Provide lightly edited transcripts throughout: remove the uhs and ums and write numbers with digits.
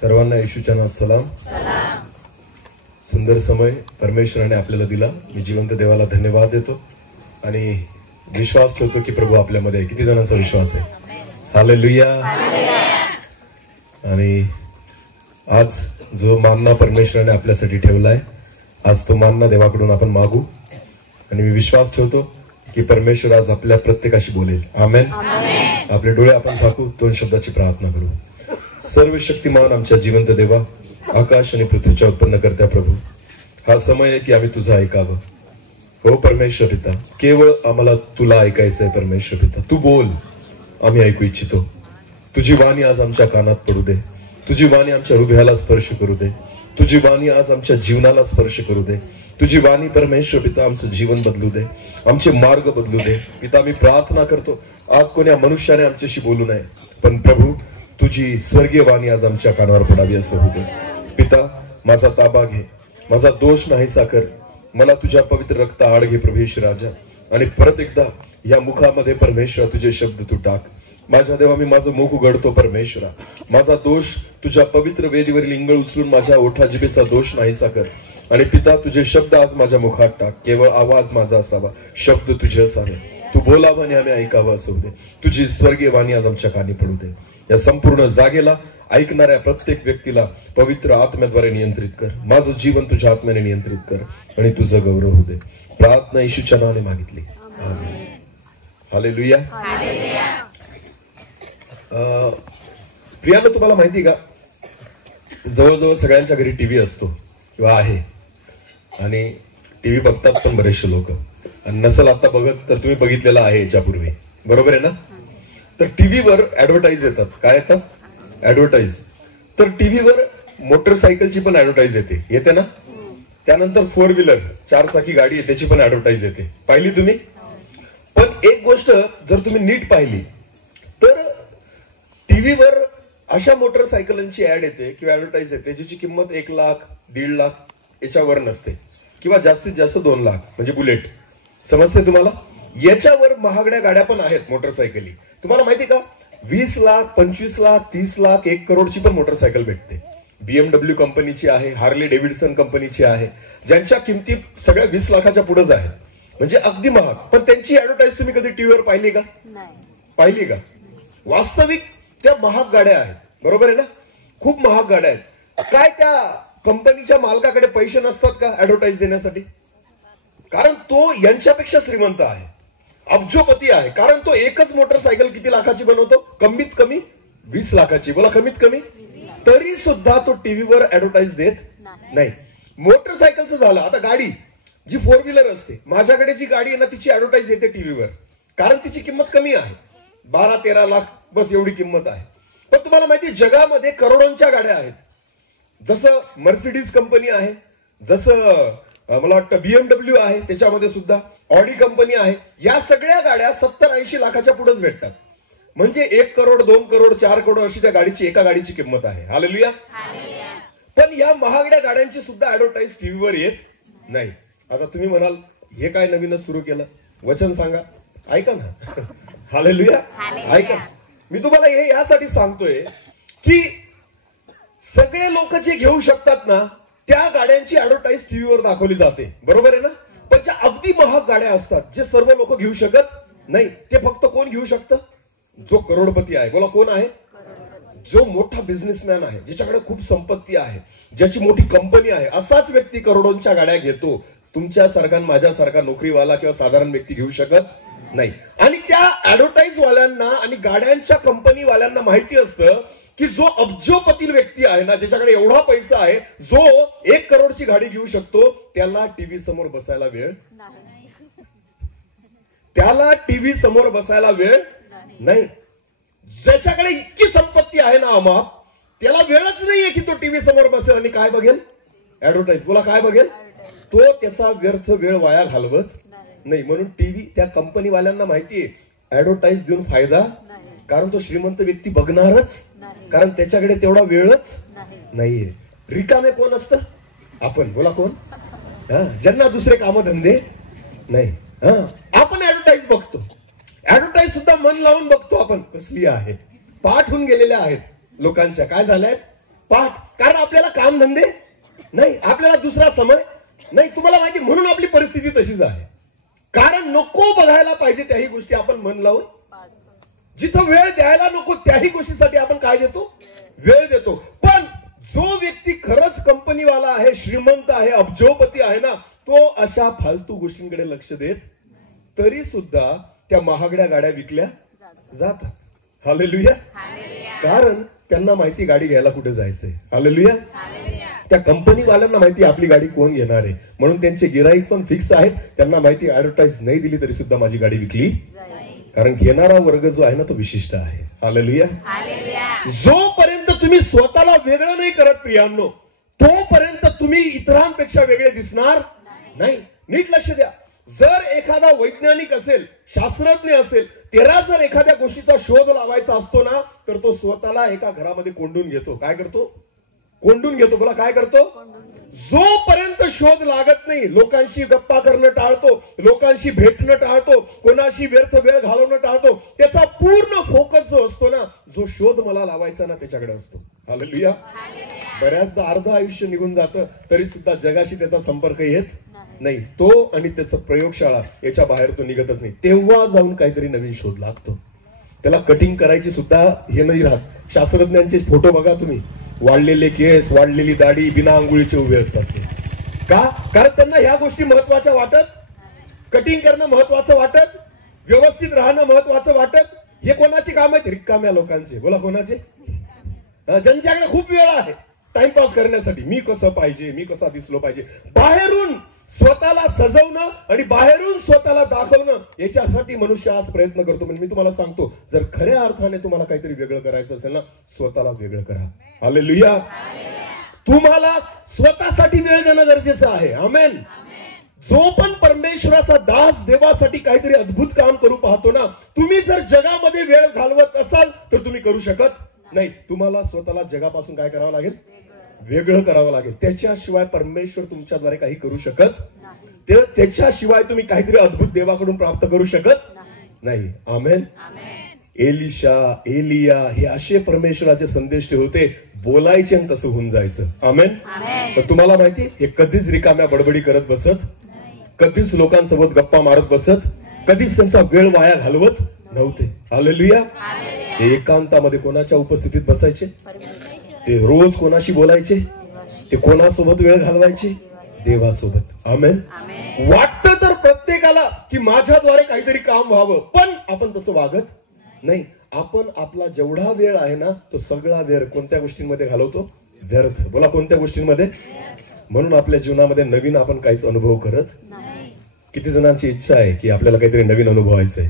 सर्वांना येशूच्या नावात सलाम. सुंदर समय परमेश्वराने आपल्याला दिला. मी जिवंत देवाला धन्यवाद देतो आणि विश्वास ठेवतो की प्रभू आपल्यामध्ये आहे. किती जणांचा विश्वास आहे? हालेलुया. आणि आज जो मानना परमेश्वराने आपल्यासाठी ठेवलाय, आज तो मानना देवाकडून आपण मागू आणि मी विश्वास ठेवतो की परमेश्वर आज आपल्या प्रत्येकाशी बोलेल. आमेन. आपले डोळे आपण झाकू, दोन शब्दाची प्रार्थना करू. सर्व शक्तिमान आमच्या जिवंत देवा, आकाश आणि पृथ्वीच्या उत्पन्न करत्या प्रभू, हा समय आहे की आम्ही तुझं ऐकावं. हो परमेश्वर पिता, केवळ आम्हाला तुला ऐकायचंय. परमेश्वर पिता, तू बोल, आम्ही ऐकू इच्छितो. तुझी वाणी आज आमच्या कानात पडू दे. तुझी वाणी आमच्या हृदयाला स्पर्श करू दे. तुझी वाणी आज आमच्या जीवनाला स्पर्श करू दे. तुझी वाणी परमेश्वर पिता आमचं जीवन बदलू दे, आमचे मार्ग बदलू दे. पिता, मी प्रार्थना करतो आज कोण्या मनुष्याने आमच्याशी बोलू नये, पण प्रभू तुझी स्वर्गीय वाणी आज आमच्या कानावर पडावी असं होऊ दे. पिता, माझा ताबा घे, माझा दोष नाहीसा कर. मला तुझ्या पवित्र रक्त आड घे प्रभेश राजा, आणि परत एकदा या मुखामध्ये परमेश्वरा तुझे शब्द तू टाक. माझ्या देवा, मी माझं मुख उघडतो परमेश्वरा. माझा दोष तुझ्या पवित्र वेदीवरील इंगळ उचलून माझ्या ओठा जिभेचा दोष नाहीसा कर. आणि पिता, तुझे शब्द आज माझ्या मुखात टाक. केवळ आवाज माझा असावा, शब्द तुझे असावे. तू बोलावं आणि आम्ही ऐकावं असं होऊ दे. तुझी स्वर्गीय वाणी आज आमच्या कानी पडू दे. या संपूर्ण जागेला, ऐकणाऱ्या प्रत्येक व्यक्तीला पवित्र आत्म्याद्वारे नियंत्रित कर. माझं जीवन तुझ्या आत्म्याने नियंत्रित कर आणि तुझं गौरव होऊ दे. प्रार्थना येशूच्या नावाने मागितली. हालेलुया. प्रियानं, तुम्हाला माहिती का, जवळजवळ सगळ्यांच्या घरी टीव्ही असतो किंवा आहे, आणि टीव्ही बघतात पण बरेचसे लोक. आणि नसल आता बघत तर तुम्ही बघितलेलं आहे याच्यापूर्वी, बरोबर आहे ना? तर टीव्हीवर ऍडव्हर्टाईज येतात. काय येतात? ऍडव्हर्टाईज. तर टीव्हीवर मोटरसायकलची पण ऍडव्हर्टाईज येते ना? त्यानंतर 4 व्हीलर, 4 चाकी गाडी आहे त्याची पण ऍडव्हर्टाईज येते. पाहिली तुम्ही? पण एक गोष्ट जर तुम्ही नीट पाहिली तर टीव्हीवर अशा मोटरसायकलांची ऍड येते किंवा ऍडव्हर्टाईज येते ज्याची किंमत 1 लाख, 1.5 लाख याच्यावर नसते, किंवा जास्तीत जास्त 2 लाख, म्हणजे बुलेट. समजते तुम्हाला? याच्यावर महागड्या गाड्या पण आहेत मोटरसायकली. तुम्हाला माहिती का, 20 लाख, 25 लाख, 30 लाख, 1 करोडची पण मोटरसायकल भेटते. BMW कंपनीची आहे, हार्ले डेव्हिडसन कंपनीची आहे, ज्यांच्या किमती सगळ्या 20 लाखाच्या पुढेच आहेत, म्हणजे अगदी महाग. पण त्यांची ऍडव्हर्टाईज तुम्ही कधी टीव्हीवर पाहिली का? पाहिली का? वास्तविक त्या महाग गाड्या आहेत, बरोबर आहे ना? खूप महाग गाड्या आहेत. काय त्या कंपनीच्या मालकाकडे पैसे नसतात का ऍडव्हर्टाईज देण्यासाठी? कारण तो यांच्यापेक्षा श्रीमंत आहे, अब्जोपती आहे. कारण तो एकच मोटरसायकल किती लाखाची बनवतो? कमीत कमी 20 लाखाची. बोला, कमीत कमी. तरी सुद्धा तो टीव्हीवर ऍडव्हर्टाईज देत नाही. मोटरसायकलचं झालं. आता गाडी जी 4 व्हीलर असते, माझ्याकडे जी गाडी आहे ना, तिची ऍडव्हर्टाईज येते टीव्हीवर, कारण तिची किंमत कमी आहे. 12-13 लाख बस एवढी किंमत आहे. पण तुम्हाला माहिती, जगामध्ये करोडोंच्या गाड्या आहेत. जसं मर्सिडीज कंपनी आहे, जसं मला वाटतं BMW आहे, त्याच्यामध्ये सुद्धा ऑडी कंपनी आहे. या सगळ्या गाड्या 70-80 लाखाच्या पुढेच भेटतात. म्हणजे 1 करोड, 2 करोड, 4 करोड अशी त्या गाडीची, एका गाडीची किंमत आहे. हालेलुया. पण या महागड्या गाड्यांची सुद्धा ऍडव्हर्टाईज टीव्हीवर येत नाही. आता तुम्ही म्हणाल, हे काय नवीनच सुरू केलं? वचन सांगा, ऐका ना. हालेलुया. ऐका, मी तुम्हाला हे यासाठी सांगतोय की सगळे लोक जे घेऊ शकतात ना, त्या गाड्यांची ऍडव्हर्टाईज टीव्हीवर दाखवली जाते, बरोबर आहे ना? पण ज्या अगदी महाग गाड्या असतात, जे सर्व लोक घेऊ शकत नाही, ते फक्त कोण घेऊ शकतं? जो करोडपती आहे. बोला, कोण आहे? जो मोठा बिझनेसमॅन आहे, ज्याच्याकडे खूप संपत्ती आहे, ज्याची मोठी कंपनी आहे, असाच व्यक्ती करोडोंच्या गाड्या घेतो. तुमच्यासारखा, माझ्यासारखा नोकरीवाला किंवा साधारण व्यक्ती घेऊ शकत नाही. आणि त्या ऍडव्हर्टाईज वाल्यांना आणि गाड्यांच्या कंपनीवाल्यांना माहिती असतं की जो अब्जोपती व्यक्ती आहे ना, ज्याच्याकडे एवढा पैसा आहे, जो 1 करोडची गाडी घेऊ शकतो, त्याला टीव्ही समोर बसायला वेळ नाही. त्याला टीव्ही समोर बसायला वेळ नाही. ज्याच्याकडे इतकी संपत्ती आहे ना अमाप, त्याला वेळच नाहीये की तो टीव्ही समोर बसेल आणि काय बघेल? ऍडव्हर्टाईज. बोला, काय बघेल? तो त्याचा व्यर्थ वेळ वाया घालवत नाही. म्हणून टीव्ही, त्या कंपनीवाल्यांना माहितीये ऍडव्हर्टाईज देऊन फायदा, कारण तो श्रीमंत व्यक्ती बघणारच, कारण त्याच्याकडे तेवढा वेळच नाहीये. रिकामे कोण असतं? आपण. बोला, कोण? ज्यांना दुसरे कामधंदे नाही. आपण ऍडव्हर्टाईज बघतो. ऍडव्हर्टाईज सुद्धा मन लावून बघतो आपण, कसली आहे. पाठ होऊन गेलेल्या आहेत लोकांच्या. काय झालंय? पाठ. कारण आपल्याला काम धंदे नाही, आपल्याला दुसरा समय नाही. तुम्हाला माहिती म्हणून आपली परिस्थिती तशीच आहे. कारण नको बघायला पाहिजे त्याही गोष्टी आपण मन लावून, जिथं वेळ द्यायला नको त्याही गोष्टीसाठी आपण काय देतो, वेळ देतो. पण जो व्यक्ती खरंच कंपनीवाला आहे, श्रीमंत आहे, अब्जोपती आहे ना, तो अशा फालतू गोष्टींकडे लक्ष देत तरी सुद्धा त्या महागड्या गाड्या विकल्या जातात. हालेलुया. कारण त्यांना माहिती गाडी घ्यायला कुठे जायचंय. हालेलुया. त्या कंपनीवाल्यांना माहिती आपली गाडी कोण घेणार आहे, म्हणून त्यांचे गिराईक पण फिक्स आहेत. त्यांना माहिती ऍडव्हर्टाईज नाही दिली तरी सुद्धा माझी गाडी विकली, कारण घेणारा वर्ग जो आहे ना तो विशिष्ट आहे. हालेलुया. जोपर्यंत तुम्ही स्वतःला वेगळं नाही करत प्रियांनो, तोपर्यंत तुम्ही इतरांपेक्षा वेगळे दिसणार नाही. नीट लक्ष द्या. जर एखादा वैज्ञानिक असेल, शास्त्रज्ञ असेल, त्याला जर एखाद्या गोष्टीचा शोध लावायचा असतो ना, तर तो स्वतःला एका घरामध्ये कोंडून घेतो. काय करतो? कोंडून घेतो. बोला काय करतो? जोपर्यंत शोध लागत नाही, लोकांशी गप्पा करणं टाळतो, लोकांशी भेटणं टाळतो, कोणाशी व्यर्थ वेळ घालवणं टाळतो. त्याचा पूर्ण फोकस जो असतो ना, जो शोध मला लावायचा ना, त्याच्याकडे असतो. हालेलुया. बऱ्याचदा अर्ध आयुष्य निघून जातं तरी सुद्धा जगाशी त्याचा संपर्क येत नाही. तो आणि त्याचं प्रयोगशाळा याच्या बाहेर तो निघतच नाही. तेव्हा जाऊन काहीतरी नवीन शोध लागतो. त्याला कटिंग करायची सुद्धा हे नाही राहत. शास्त्रज्ञांचे फोटो बघा तुम्ही, वाढलेले केस, वाढलेली दाढी, बिना आंघोळीचे उभे असतात ते. का? कारण त्यांना ह्या गोष्टी महत्वाच्या वाटत, कटिंग करणं महत्वाचं वाटत, व्यवस्थित राहणं महत्वाचं वाटत. हे कोणाचे काम आहेत? रिकाम्या लोकांचे. बोला कोणाचे? ज्यांच्याकडे खूप वेळ आहे टाइमपास करण्यासाठी. मी कसं पाहिजे, मी कसा दिसलो पाहिजे, बाहेरून स्वतःला सजवणं आणि बाहेरून स्वतःला दाखवणं, याच्यासाठी मनुष्य आज प्रयत्न करतो. पण मी तुम्हाला सांगतो, जर खऱ्या अर्थाने तुम्हाला काहीतरी वेगळं करायचं असेल ना, स्वतःला वेगळं करा. हालेलुया. तुम्हाला स्वतःसाठी वेळ देणं गरजेचं आहे. आमेन. जो पण परमेश्वराचा दास देवासाठी काहीतरी अद्भुत काम करू पाहतो ना, तुम्ही जर जगामध्ये वेळ घालवत असाल तर तुम्ही करू शकत नाही. तुम्हाला स्वतःला जगापासून काय करावं लागेल? वेगळं करावं लागेल. त्याच्याशिवाय परमेश्वर तुमच्याद्वारे काही करू शकत, त्याच्याशिवाय तुम्ही काहीतरी अद्भुत देवाकडून प्राप्त करू शकत नाही. आमेन. एलिशा, एलिया हे असे परमेश्वराचे संदेश होते, बोलायचे आणि तसं होऊन जायचं. आमेन. तर तुम्हाला माहिती, हे कधीच रिकाम्या बडबडी करत बसत, कधीच लोकांसोबत गप्पा मारत बसत, कधीच त्यांचा वेळ वाया घालवत नव्हते. हालेलुया. एकांतामध्ये कोणाच्या उपस्थितीत बसायचे? ते रोज कोणाशी बोलायचे? ते कोणासोबत वेळ घालवायचे? देवासोबत. आमेन. वाटतं तर प्रत्येकाला की माझ्याद्वारे काहीतरी काम व्हावं, पण आपण तसं वागत नाही. आपण आपला जेवढा वेळ आहे ना, तो सगळा वेळ कोणत्या गोष्टींमध्ये घालवतो? व्यर्थ. बोला कोणत्या गोष्टींमध्ये? म्हणून आपल्या जीवनामध्ये नवीन आपण काहीच अनुभव करत नाही. किती जणांची इच्छा आहे की आपल्याला काहीतरी नवीन अनुभवायचंय?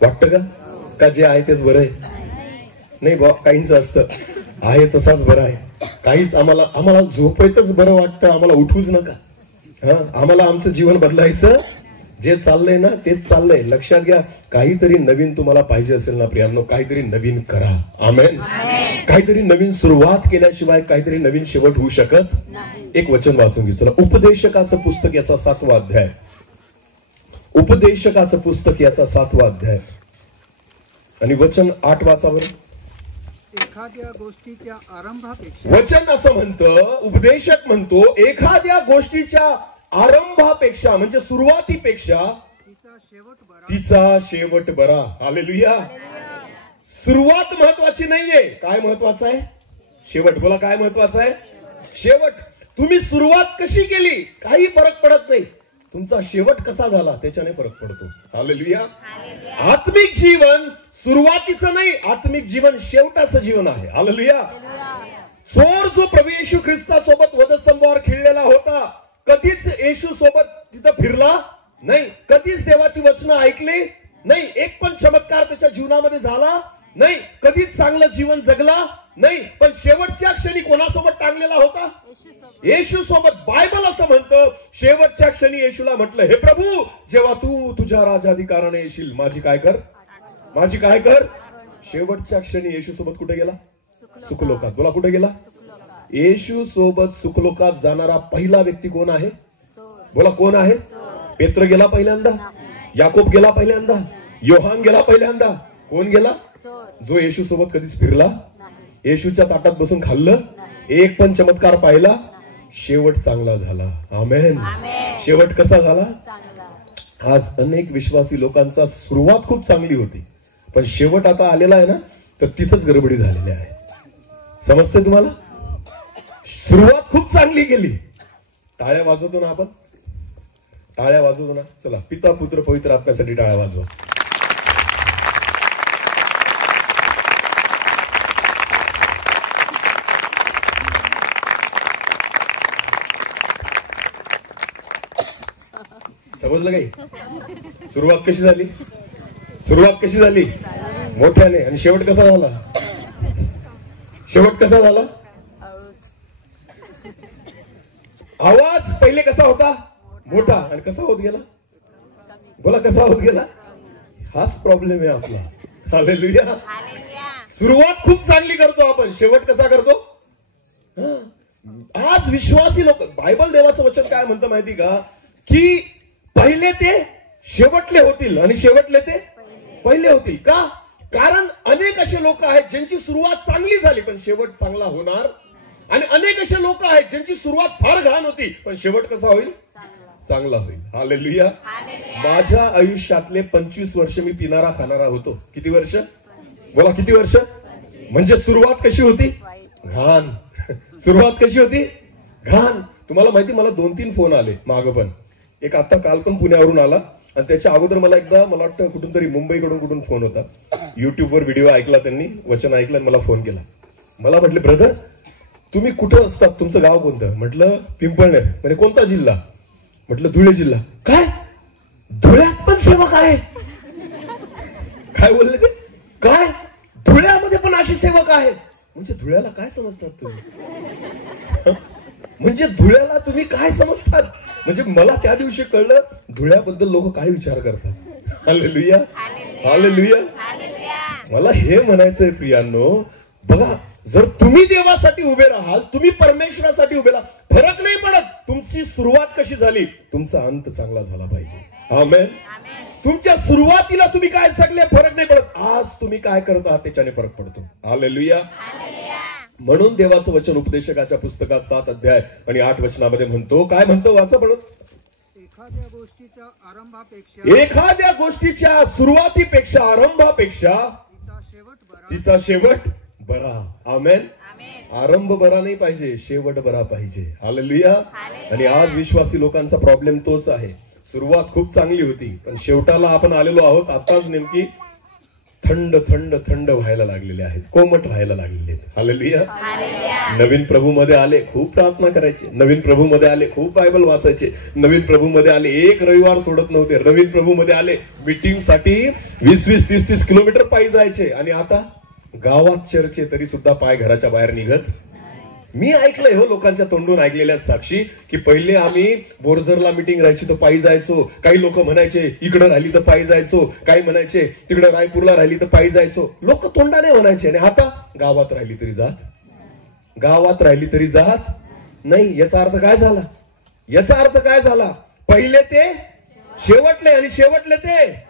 वाटतं का जे आहे तेच बरं आहे? नाही बा, काहींचं असतं आहे तसाच बरं आहे. काहीच आम्हाला झोपायतच बरं वाटतं, आम्हाला उठूच नका. आम्हाला आमचं जीवन बदलायचं, जे चाललंय ना तेच चाललंय. लक्षात घ्या, काहीतरी नवीन तुम्हाला पाहिजे असेल ना प्रियांनो, काहीतरी नवीन करा. आमेन. काहीतरी नवीन सुरुवात केल्याशिवाय काहीतरी नवीन शेवट होऊ शकत. एक वचन वाचून घेऊ चला. उपदेशकाचं पुस्तक याचा 7वा अध्याय. उपदेशकाचं पुस्तक याचा 7वा अध्याय आणि वचन 8 वाचावर. एखाद्या गोष्टीच्या आरंभापेक्षा, वचन असं म्हणतं, उपदेशक म्हणतो, एखाद्या गोष्टीच्या आरंभापेक्षा म्हणजे सुरुवातीपेक्षा तिचा शेवट बरा. हालेलुया. सुरुवात महत्वाची नाहीये. काय महत्वाचं आहे? शेवट. बोला काय महत्वाचं आहे? शेवट. तुम्ही सुरुवात कशी केली काही फरक पडत नाही, तुमचा शेवट कसा झाला त्याच्याने फरक पडतो. हालेलुया. आत्मिक जीवन सुरुवातीचं नाही, आत्मिक जीवन शेवटाचं जीवन आहे. हालेलुया. चोर जो प्रभू येशू ख्रिस्तासोबत वधस्तंभावर खिळलेला होता, कधीच येशू सोबत तिथं फिरला नाही, कधीच देवाची वचनं ऐकली नाही, एक पण चमत्कार त्याच्या जीवनामध्ये झाला नाही, कधीच चांगलं जीवन जगला नाही. पण शेवटच्या क्षणी कोणासोबत टांगलेला होता? येशू सोबत. बायबल असं म्हणतं, शेवटच्या क्षणी येशूला म्हटलं, हे प्रभू, जेव्हा तू तुझ्या राजाधिकाराने येशील, माझी काय कर? माझी काय कर? शेवटच्या क्षणी येशू सोबत कुठे गेला? सुखलोकात. बोला कुठे गेला? येशू सोबत सुखलोकात जाणारा पहिला व्यक्ती कोण आहे? बोला कोण आहे? पेत्र गेला पहिल्यांदा, याकोब गेला पहिल्यांदा, योहान गेला पहिल्यांदा. कोण गेला? जो येशू सोबत कधीच फिरला, येशूच्या ताटात बसून खाल्लं एक पण चमत्कार पाहिला, शेवट चांगला झाला. आमेन. शेवट कसा झाला? आज अनेक विश्वासी लोकांचा सुरुवात खूप चांगली होती, पण शेवट आता आलेला आहे ना, तर तिथंच गडबडी झालेली आहे. समजते तुम्हाला? सुरुवात खूप चांगली केली. टाळ्या वाजवतो ना आपण, टाळ्या वाजवतो ना. चला, पिता पुत्र पवित्र आत्म्यासाठी टाळ्या वाजवा. समजलं काही? सुरुवात कशी झाली? सुरुवात कशी झाली? मोठ्याने. आणि शेवट कसा झाला? शेवट कसा झाला? आवाज पहिले कसा होता? मोठा. आणि कसा होत गेला? बोला, कसा होत गेला? हाच प्रॉब्लेम आहे आपला. हालेलुया. सुरुवात खूप चांगली करतो आपण, शेवट कसा करतो? आज विश्वासी लोक, बायबल देवाचं वचन काय म्हणतं माहिती का? की पहिले ते शेवटले होतील आणि शेवटले ते पहिले होतील. का? कारण अनेक असे लोक आहेत ज्यांची सुरुवात चांगली झाली पण शेवट चांगला होणार, आणि अनेक असे लोक आहेत ज्यांची सुरुवात फार घाण होती पण शेवट कसा होईल? चांगला होईल. हालेलुया. माझ्या आयुष्यातले 25 वर्ष मी पिणारा खाणारा होतो. किती वर्ष? बोला, किती वर्ष? म्हणजे सुरुवात कशी होती? घाण. सुरुवात कशी होती? घाण. तुम्हाला माहिती, मला 2-3 फोन आले मागं पण. एक आता काल पण पुण्यावरून आला, आणि त्याच्या अगोदर मला एकदा, मला वाटतं कुठून तरी मुंबईकडून कुठून फोन होता. युट्यूबवर व्हिडिओ ऐकला त्यांनी, वचन ऐकलं आणि मला फोन केला. मला म्हटले, ब्रदर तुम्ही कुठं असतात? तुमचं गाव कोणतं? म्हटलं पिंपळनेर. म्हणजे कोणता जिल्हा? म्हटलं धुळे जिल्हा. काय? धुळ्यात पण सेवक आहे? काय बोलले ते? काय धुळ्यामध्ये पण असे सेवक आहेत? म्हणजे धुळ्याला काय समजतात तुम्ही? म्हणजे धुळ्याला तुम्ही काय समजतात? म्हणजे मला त्या दिवशी कळलं धुळ्याबद्दल लोक काय विचार करतात. हालेलुया. हालेलुया. मला हे म्हणायचंय प्रियांनो, बघा, जर तुम्ही देवासाठी उभे राहाल, तुम्ही परमेश्वरासाठी उभे राहा, फरक नाही पडत तुमची सुरुवात कशी झाली, तुमचा अंत चांगला झाला पाहिजे. आमेन. तुमच्या सुरुवातीला तुम्ही काय सगळे फरक नाही पडत, आज तुम्ही काय करत आहात त्याच्याने फरक पडतो. हालेलुया. म्हणून देवाचं वचन उपदेशकाच्या पुस्तकात 7 अध्याय आणि 8 वचनामध्ये म्हणतो, काय म्हणतो? वाचा परत. एखाद्या गोष्टीच्या आरंभापेक्षा, एखाद्या गोष्टीच्या सुरुवातीपेक्षा, आरंभापेक्षा तिचा शेवट बरा. आमेन. आरंभ बरा नाही पाहिजे, शेवट बरा पाहिजे. हालेलुया. आणि आज विश्वासी लोकांचा प्रॉब्लेम तोच आहे. सुरुवात खूप चांगली होती पण शेवटाला आपण आलेलो आहोत, आताच नेमकी थंड थंड थंड व्हायला लागलेले आहेत, कोमट व्हायला लागलेले आहेत. हालेलुया. नवीन प्रभू मध्ये आले, खूप प्रार्थना करायचे. नवीन प्रभू मध्ये आले, खूप बायबल वाचायचे. नवीन प्रभू मध्ये आले, एक रविवार सोडत नव्हते. नवीन प्रभू मध्ये आले, मीटिंग साठी 20-20, 30-30 किलोमीटर पायी जायचे. आणि आता गावात चर्चे तरी सुद्धा पाय घराच्या बाहेर निघत. मी ऐकलंय हो, लोकांच्या तोंडून ऐकलेल्या साक्षी, की पहिले आम्ही बोरझरला मीटिंग राहायची तर पायी जायचो. काही लोक म्हणायचे इकडे राहिली तर पायी जायचो, काही म्हणायचे तिकडे रायपूरला राहिली तर पायी जायचो. लोक तोंडाने म्हणायचे. आणि आता गावात राहिली तरी जात, गावात राहिली तरी जात नाही. याचा अर्थ काय झाला? याचा अर्थ काय झाला? पहिले ते शेवटले आणि शेवटले ते.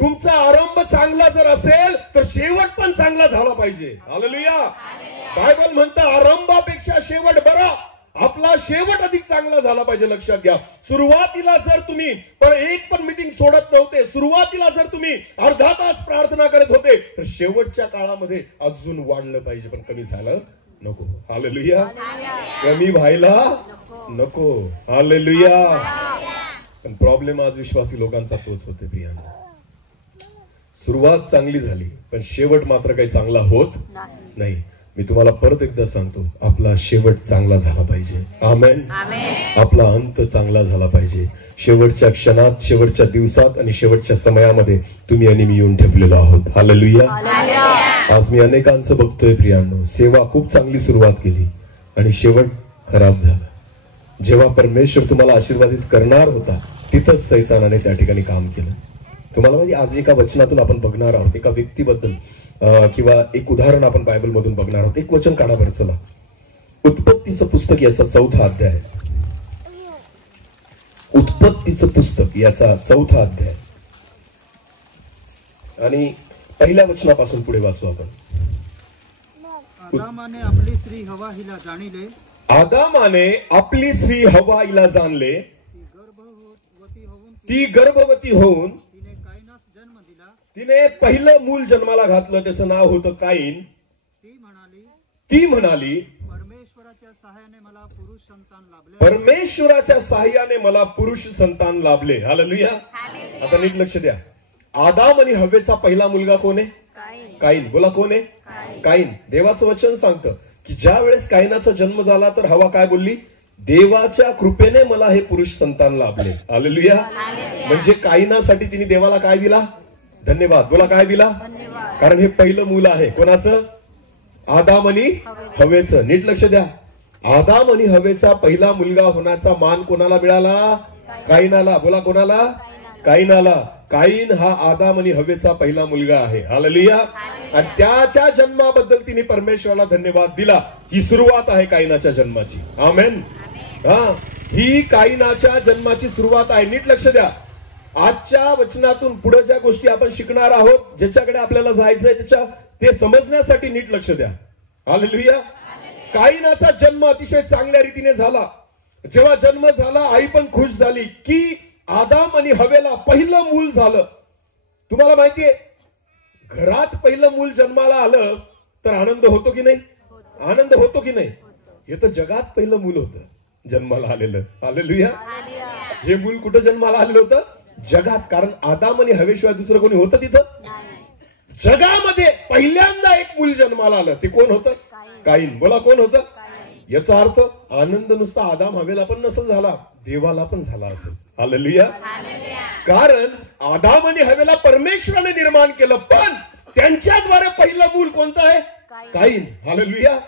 तुमचा आरंभ चांगला जर असेल तर शेवट पण चांगला झाला पाहिजे. हालेलुया. बायबल म्हणतं आरंभापेक्षा शेवट बरा. आपला शेवट अधिक चांगला झाला पाहिजे. लक्षात घ्या, सुरुवातीला जर तुम्ही एक पण मीटिंग सोडत नव्हते, सुरुवातीला जर तुम्ही अर्धा तास प्रार्थना करत होते, तर शेवटच्या काळामध्ये अजून वाढलं पाहिजे, पण कमी झालं नको. हालेलुया. कमी व्हायला नको. हालेलुया. पण प्रॉब्लेम आज विश्वासी लोकांचा तोच होते प्रियांना. सुरुवात चांगली झाली पण शेवट मात्र काही चांगला होत नाही. मी तुम्हाला परत एकदा सांगतो, आपला शेवट चांगला झाला पाहिजे. आमेन. आपला अंत चांगला झाला पाहिजे. शेवटच्या क्षणात, शेवटच्या दिवसात आणि शेवटच्या समयामध्ये तुम्ही आणि मी येऊन ठेपलेलो आहोत. हालेलुया. आज मी अनेकांचं बघतोय प्रियांनो, सेवा खूप चांगली सुरुवात केली आणि शेवट खराब झाला. जेव्हा परमेश्वर तुम्हाला आशीर्वादित करणार होता तिथंच सैतानाने त्या ठिकाणी काम केलं. तुम्हाला माहिती, आज एका वचनातून आपण बघणार आहोत, एका व्यक्तीबद्दल किंवा एक उदाहरण आपण बायबल मधून बघणार आहोत. एक वचन काढा बरं. चला, उत्पत्तीचं पुस्तक याचा 4था अध्याय. उत्पत्तीचं पुस्तक याचा 4था अध्याय आणि पहिल्या वचनापासून पुढे वाचू आपण. आदामाने आपली स्त्री हवा हिला जाणिले, आदामाने आपली स्त्री हवा हिला जाणले, ती गर्भवती होऊन तिने कायनास जन्म दिला. तिने पहिलं मूल जन्माला घातलं, त्याचं नाव होतं काईन. ती म्हणाली, ती म्हणाली, परमेश्वराच्या सहाय्याने मला पुरुष संतान लाभले. परमेश्वराच्या साह्याने मला पुरुष संतान लाभले. हालेलुया. आता नीट लक्ष द्या. आदाम आणि हव्वेचा पहिला मुलगा कोण आहे? काईन. बोला, कोण आहे? काईन. देवाचं वचन सांगतं की ज्या वेळेस काईनाचा जन्म झाला तर हवा काय बोलली? देवाच्या कृपेने मला हे पुरुष संतान लाभले. हालेलुया. म्हणजे काईनासाठी तिने देवाला काय दिला? धन्यवाद. बोला, काय दिला? कारण हे पहिलं मूल आहे. कोणाचं? आदाम आणि हवेचं. नीट लक्ष द्या. आदाम आणि हवेचा पहिला मुलगा होण्याचा मान कोणाला मिळाला? काईनाला. बोला, कोणाला? काईनाला. काईन हा आदाम आणि हवेचा पहिला मुलगा आहे. हालेलुया. आणि त्याच्या जन्माबद्दल तिने परमेश्वराला धन्यवाद दिला. ही सुरुवात आहे काईनाच्या जन्माची. आमेन. ही काईनाच्या जन्माची सुरुवात आहे. नीट लक्ष द्या. आजच्या वचनातून पुढे ज्या गोष्टी आपण शिकणार आहोत, ज्याच्याकडे आपल्याला जायचंय ते समजण्यासाठी नीट लक्ष द्या. हालेलुया. काईनाचा जन्म अतिशय चांगल्या रीतीने झाला. जेव्हा जन्म झाला, आई पण खुश झाली की आदाम आणि हवेला पहिलं मूल झालं. तुम्हाला माहितीये, घरात पहिलं मूल जन्माला आलं तर आनंद होतो की नाही? आनंद होतो की नाही? हे तर जगात पहिलं मूल होतं जन्माला आलेलं. हालेलुया. हे मूल कुठं जन्माला आलेलं होतं? जगात. कारण आदाम आणि हवेशिवाय दुसरं कोणी होतं तिथं? जगामध्ये पहिल्यांदा एक मूल जन्माला आलं. ते कोण होतं? काईन. बोला, कोण होतं? याचा अर्थ आनंद नुसता आदाम हवेला पण नसेल झाला, देवाला पण झाला असेल. हालेलुया. कारण आदाम आणि हवेला परमेश्वराने निर्माण केलं, पण त्यांच्याद्वारे पहिलं मूल कोणतं आहे? काईन. हालेलुया.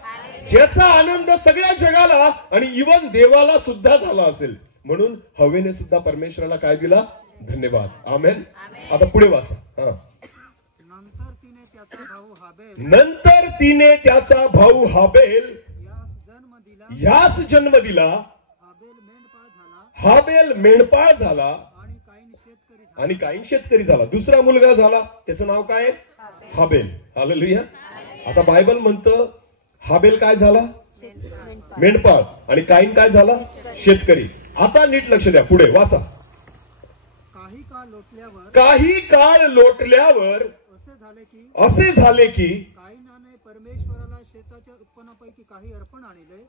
ज्याचा आनंद सगळ्या जगाला आणि इवन देवाला सुद्धा झाला असेल. म्हणून हवेने सुद्धा परमेश्वराला काय दिला? धन्यवाद. आमेन. आता पुढे वाचा. नंतर तिने त्याचा भाऊ हाबेल यास जन्म दिला. हाबेल मेंढपाळ झाला आणि काईन शेतकरी झाला. दुसरा मुलगा झाला, त्याचं नाव काय? हाबेल. हालेलुया. आता बायबल म्हणतं हाबेल काय झाला? मेंढपाळ. आणि काईन काय झाला? शेतकरी. आता नीट लक्ष द्या. पुढे वाचा. काही काळ लोटल्यावर असे झाले की काईनाने परमेश्वराला शेताच्या उत्पन्नापैकी काही अर्पण आणले.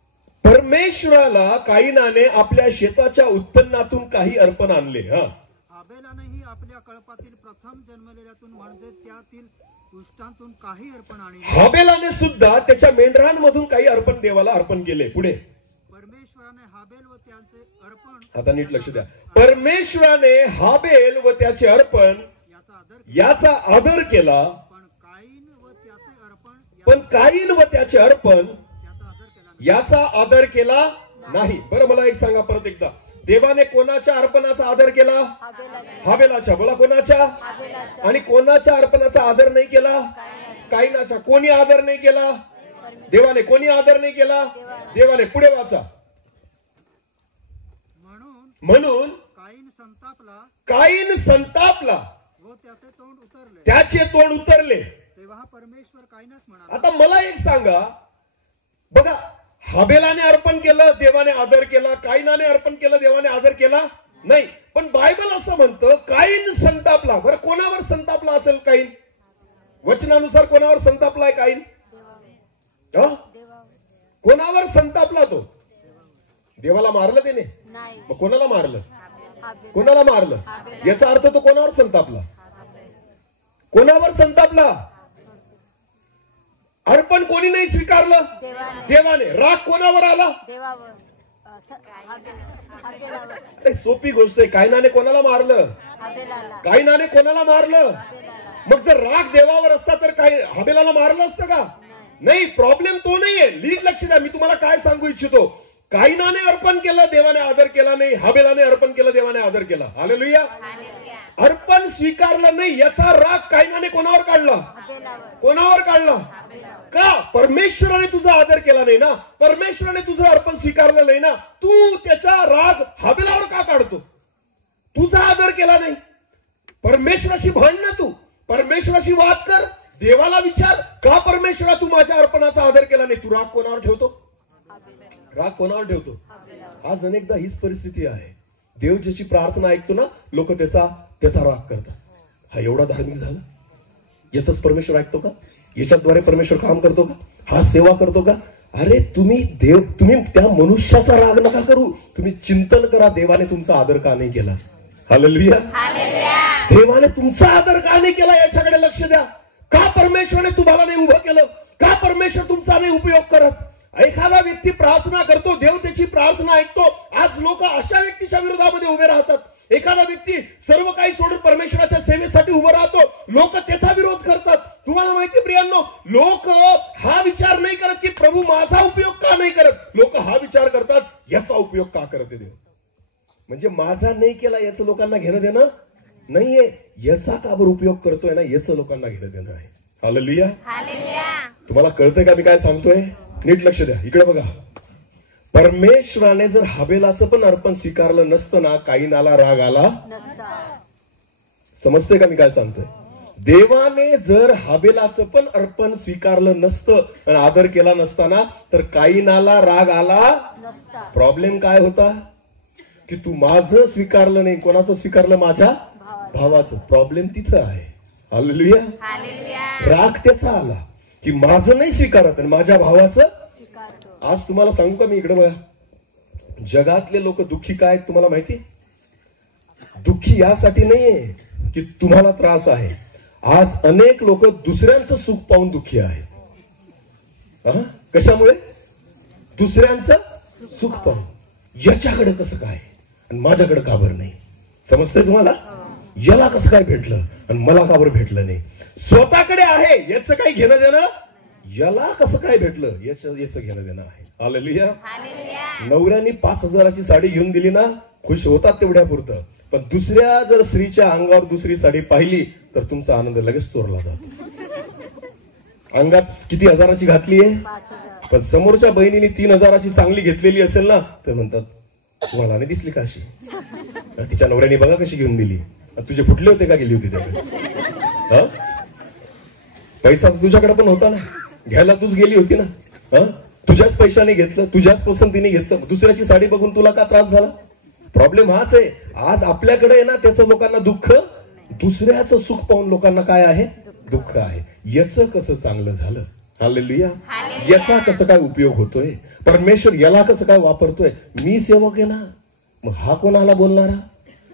परमेश्वराला काईनाने आपल्या शेताच्या उत्पन्नातून काही अर्पण आणले. हाबेलानेही आपल्या कळपातील प्रथम जन्मलेल्यातून म्हणजे त्यातील उष्टांतून काही अर्पण आणले. हाबेलाने सुद्धा त्याच्या मेंढरांमधून काही अर्पण देवाला अर्पण केले. पुढे परमेश्वराने हाबेल व त्याचे अर्पण. आता नीट लक्ष द्या. परमेश्वराने हाबेल व त्याचे अर्पण याचा आदर केला, पण काईन व त्याचे अर्पण याचा आदर केला नाही. बरं, मला एक सांगा परत एकदा. देवाने कोणाच्या अर्पणाचा आदर केला? हाबेलाच्या. बोला, कोणाच्या? आणि कोणाच्या अर्पणाचा आदर नाही केला? काईनाच्या. कोणी आदर नाही केला? देवाने. कोणी आदर नाही केला? देवाने. पुढे वाचा. म्हणून काईन संतापला व त्याचे तोंड उतरले. त्याचे तोंड उतरले. तेव्हा परमेश्वर काईनास म्हणाला. आता मला एक सांगा, बघा, हाबेलाने अर्पण केलं, देवाने आदर केला. काईनाने अर्पण केलं, देवाने आदर केला नाही. पण बायबल असं म्हणतं काईन संतापला. बरं, कोणावर संतापला असेल काईन? वचनानुसार कोणावर संतापलाय काईन? कोणावर संतापला तो? देवाला मारलं त्याने? मग कोणाला मारलं? कोणाला मारलं? याचा अर्थ तो कोणावर संतापला? कोणावर संतापला? अर्पण कोणी नाही स्वीकारलं? देवाने. राग कोणावर आला? सोपी गोष्ट आहे. काईनाने कोणाला मारलं? काईनाने कोणाला मारलं? मग जर राग देवावर असता तर काय हाबेलाला मारलं असतं का? नाही. प्रॉब्लेम तो नाहीये. नीट लक्ष द्या. मी तुम्हाला काय सांगू इच्छितो. काईनाने अर्पण केलं, देवाने आदर केला नाही. हाबेलाने अर्पण केलं, देवाने आदर केला. हालेलुया. अर्पण स्वीकारलं नाही याचा राग काईनाने कोणावर काढला? कोणावर काढला? का? परमेश्वराने तुझा आदर केला नाही ना, परमेश्वराने तुझं अर्पण स्वीकारलं नाही ना, तू त्याचा राग हाबेलावर का काढतो? तुझा आदर केला नाही. परमेश्वराशी भांड ना, तू परमेश्वराशी वाद कर, देवाला विचार, का परमेश्वरा तू माझ्या अर्पणाचा आदर केला नाही? तू राग कोणावर ठेवतो? राग कोणावर ठेवतो? आज अनेकदा हीच परिस्थिती आहे. देव ज्याची प्रार्थना ऐकतो ना, लोक त्याचा राग करतात. हा एवढा धार्मिक झाला, याचाच परमेश्वर ऐकतो का? याच्याद्वारे परमेश्वर काम करतो का? हा सेवा करतो का? अरे तुम्ही त्या मनुष्याचा राग नका करू, तुम्ही चिंतन करा, देवाने तुमचा आदर का नाही केला? हालेलुया. देवाने तुमचा आदर का नाही केला याच्याकडे लक्ष द्या. का परमेश्वराने तुम्हाला नाही उभं केलं? का परमेश्वर तुमचा नाही उपयोग करत? एखादा व्यक्ती प्रार्थना करतो, देव त्याची प्रार्थना ऐकतो. आज लोक अशा व्यक्तीच्या विरोधामध्ये उभे राहतात. एखादा व्यक्ती सर्व काही सोडून परमेश्वराच्या सेवेसाठी उभं राहतो, लोक त्याचा विरोध करतात. तुम्हाला माहिती प्रियांनो, लोक हा विचार नाही करत की प्रभू माझा उपयोग का नाही करत. लोक हा विचार करतात, याचा उपयोग का करते देव? म्हणजे माझा नाही केला याचं लोकांना घेणं देणं नाहीये, याचा का बरं उपयोग करतोय ना, याचं लोकांना घेणं देणं आहे. हालेलुया. तुम्हाला कळतंय का मी काय सांगतोय? नीट लक्ष द्या, इकडे बघा. परमेश्वराने जर हाबेलाचं पण अर्पण स्वीकारलं नसतं ना, काईनाला राग आला. समजते का मी काय सांगतोय? देवाने जर हाबेलाचं पण अर्पण स्वीकारलं नसतं आणि आदर केला नसताना, तर काईनाला राग आला. प्रॉब्लेम काय होता? की तू माझं स्वीकारलं नाही, कोणाचं स्वीकारलं? माझ्या भावाचं. प्रॉब्लेम तिथं आहे. हालेलुया. राग त्याचा आला की माझं नाही स्वीकारत आणि माझ्या भावाचं. आज तुम्हाला सांगू का मी, इकडे बघा, जगातले लोक दुःखी काय आहेत तुम्हाला माहिती? दुःखी यासाठी नाहीये की तुम्हाला त्रास आहे. आज अनेक लोक दुसऱ्यांचं सुख पाहून दुःखी आहेत. कशामुळे? दुसऱ्यांचं सुख पाहून, याच्याकडे कसं काय आणि माझ्याकडे का बरं नाही? समजतंय तुम्हाला? याला कसं काय भेटलं आणि मला का बरं भेटलं नाही? स्वतःकडे आहे याचं काही घेणं देणं, याला कसं काय भेटलं याचं घेणं देणं आहे. हालेलुया. नवऱ्याने 5,000ची साडी घेऊन दिली ना, खुश होतात तेवढ्या पुरतं. पण दुसऱ्या जर स्त्रीच्या अंगावर दुसरी साडी पाहिली तर तुमचा आनंद लगेच चोरला जातो. अंगात किती हजाराची घातली आहे, पण समोरच्या बहिणीने 3,000ची चांगली घेतलेली असेल ना, तर म्हणतात तुम्हाला नाही दिसली का अशी? तिच्या नवऱ्याने बघा कशी घेऊन दिली. तुझे फुटले होते का गेली होती त्यावेळेस? पैसा तुझ्याकडे पण होता ना, घ्यायला तूच गेली होती ना. तुझ्याच पैशाने घेतलं, तुझ्याच पसंतीने घेतलं, दुसऱ्याची साडी बघून तुला का त्रास झाला? प्रॉब्लेम हाच आहे. आज आपल्याकडे आहे ना, त्याचं लोकांना दुःख, दुसऱ्याचं सुख पाहून लोकांना काय आहे? दुःख आहे. याचं कसं चांगलं झालं? हालेलुया. याचा कसं काय उपयोग होतोय? परमेश्वर याला कसं काय वापरतोय? मी सेवक आहे ना, मग हा कोणाला बोलणारा?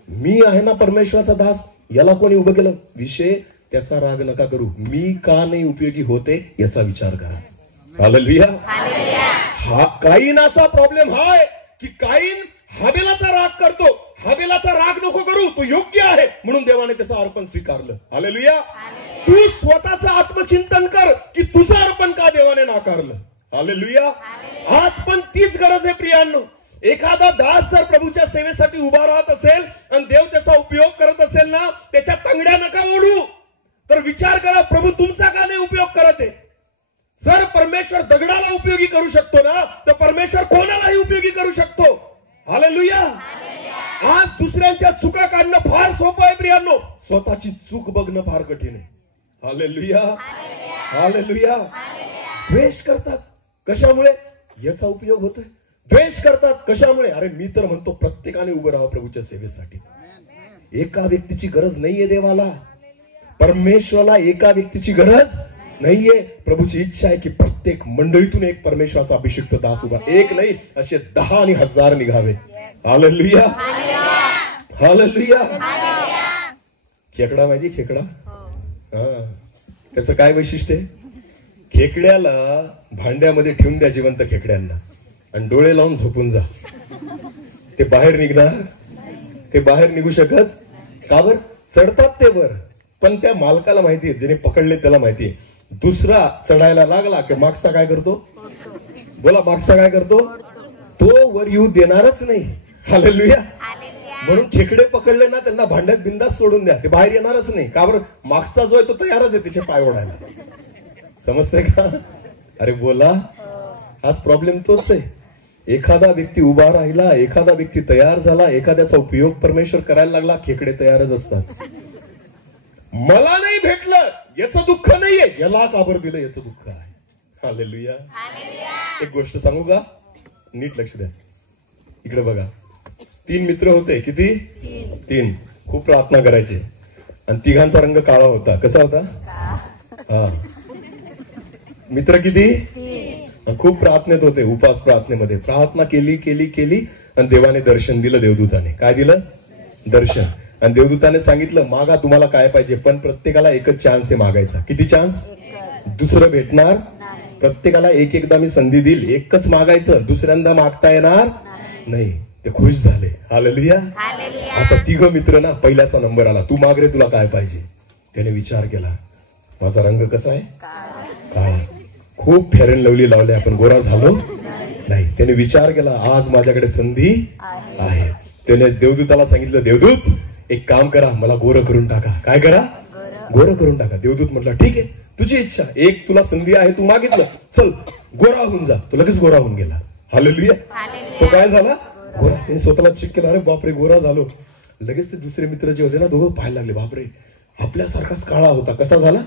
मी आहे ना परमेश्वराचा दास, याला कोणी उभं केलं? विषय त्याचा राग नका करू, मी का नाही उपयोगी होते याचा विचार करा. हालेलुया. हा काईनाचा प्रॉब्लेम हा आहे की काईन हाबेलाचा राग करतो. हाबेलाचा राग नको करू, तो योग्य आहे म्हणून देवाने त्याचं अर्पण स्वीकारलं. हालेलुया. तू स्वतःचं आत्मचिंतन कर की तुझं अर्पण का देवाने नाकारलं. हालेलुया. आज पण तीच गरज आहे प्रियांनो. एखादा दास जर प्रभूच्या सेवेसाठी उभा राहत असेल आणि देव त्याचा उपयोग करत असेल ना, त्याच्या तंगड्या नका ओढू, तर विचार करा प्रभू तुमचा का नाही उपयोग करत आहे. जर परमेश्वर दगडाला उपयोगी करू शकतो ना, तर परमेश्वर कोणालाही उपयोगी करू शकतो. हालेलुया. आज दुसऱ्यांच्या चुका काढणं फार सोपं आहे प्रियांनो, स्वतःची चूक बघणं फार कठीण आहे. हालेलुया. हालेलुया. द्वेष करतात कशामुळे? याचा उपयोग होतोय. द्वेष करतात कशामुळे? अरे मी तर म्हणतो प्रत्येकाने उभं राहावं प्रभूच्या सेवेसाठी. एका व्यक्तीची गरज नाहीये देवाला, परमेश्वराला एका व्यक्तीची गरज नाहीये. प्रभूची इच्छा आहे की प्रत्येक मंडळीतून एक परमेश्वराचा अभिषिक्त दास उभा, एक नाही असे 10 आणि 1000 निघावे. हालेलुया. हालेलुया. खेकडा माहिती? खेकडा, त्याचं काय वैशिष्ट्य आहे? खेकड्याला भांड्यामध्ये ठेवून द्या, जिवंत खेकड्यांना, आणि डोळे लावून झोपून जा. ते बाहेर निघणार? ते बाहेर निघू शकत का बर? चढतात ते वर, पण त्या मालकाला माहितीये, ज्याने पकडले त्याला माहितीये, दुसरा चढायला लागला की मागचा काय करतो? बोला, मागचा काय करतो? तो वर येऊ देणारच नाही. हालेलुया. म्हणून खेकडे पकडले ना, त्यांना भांड्यात बिंदास सोडून द्या, ते बाहेर येणारच नाही. का बरं? मागचा जो आहे तो तयारच आहे त्याचे पाय ओढायला. समजतंय का? अरे बोला, हाच प्रॉब्लेम तोच आहे. एखादा व्यक्ती उभा राहिला, एखादा व्यक्ती तयार झाला, एखाद्याचा उपयोग परमेश्वर करायला लागला, खेकडे तयारच असतात. मला नाही भेटलं याचं दुःख नाहीये, याला का बरं दिलं याचं दुःख आहे. हालेलुया. एक गोष्ट सांगू का, नीट लक्ष द्या. इकडे बघा, 3 मित्र होते. किती? 3. खूप प्रार्थना करायचे आणि तिघांचा रंग काळा होता. कसा होता? हा. मित्र किती? खूप प्रार्थनेत होते, उपास प्रार्थनेमध्ये प्रार्थना केली केली केली आणि देवाने दर्शन दिलं. देवदूताने काय दिलं? दर्शन. आणि देवदूताने सांगितलं मागा तुम्हाला काय पाहिजे, पण प्रत्येकाला एकच चान्स आहे मागायचा. किती चान्स? दुसरं भेटणार? प्रत्येकाला एकदा मी संधी देईल, एकच मागायचं, दुसऱ्यांदा मागता येणार नाही. ते खुश झाले. हालेलुया. आता 3 मित्र ना, पहिल्याचा नंबर आला. तू माग रे, तुला काय पाहिजे. त्याने विचार केला, माझा रंग कसा आहे? काळा. खूप फेअर अँड लवली लावले, आपण गोरा झालो नाही. त्याने विचार केला, आज माझ्याकडे संधी आहे. त्याने देवदूताला सांगितलं, देवदूत एक काम करा, मला गोरं करून टाका. काय करा? गोरं करून टाका. देवदूत म्हटला, ठीक आहे, तुझी इच्छा. एक तुला संधी आहे, तू मागितलं, चल गोरा होऊन जा. तो लगेच गोरा होऊन गेला. हालेलुया. तो काय झाला? गोरा. त्याने स्वतःला चेक केला, अरे बापरे गोरा झालो. लगेच ते दुसरे मित्र जे होते ना, दोघं पाहायला लागले, बापरे आपल्यासारखाच काळा होता, कसा झाला?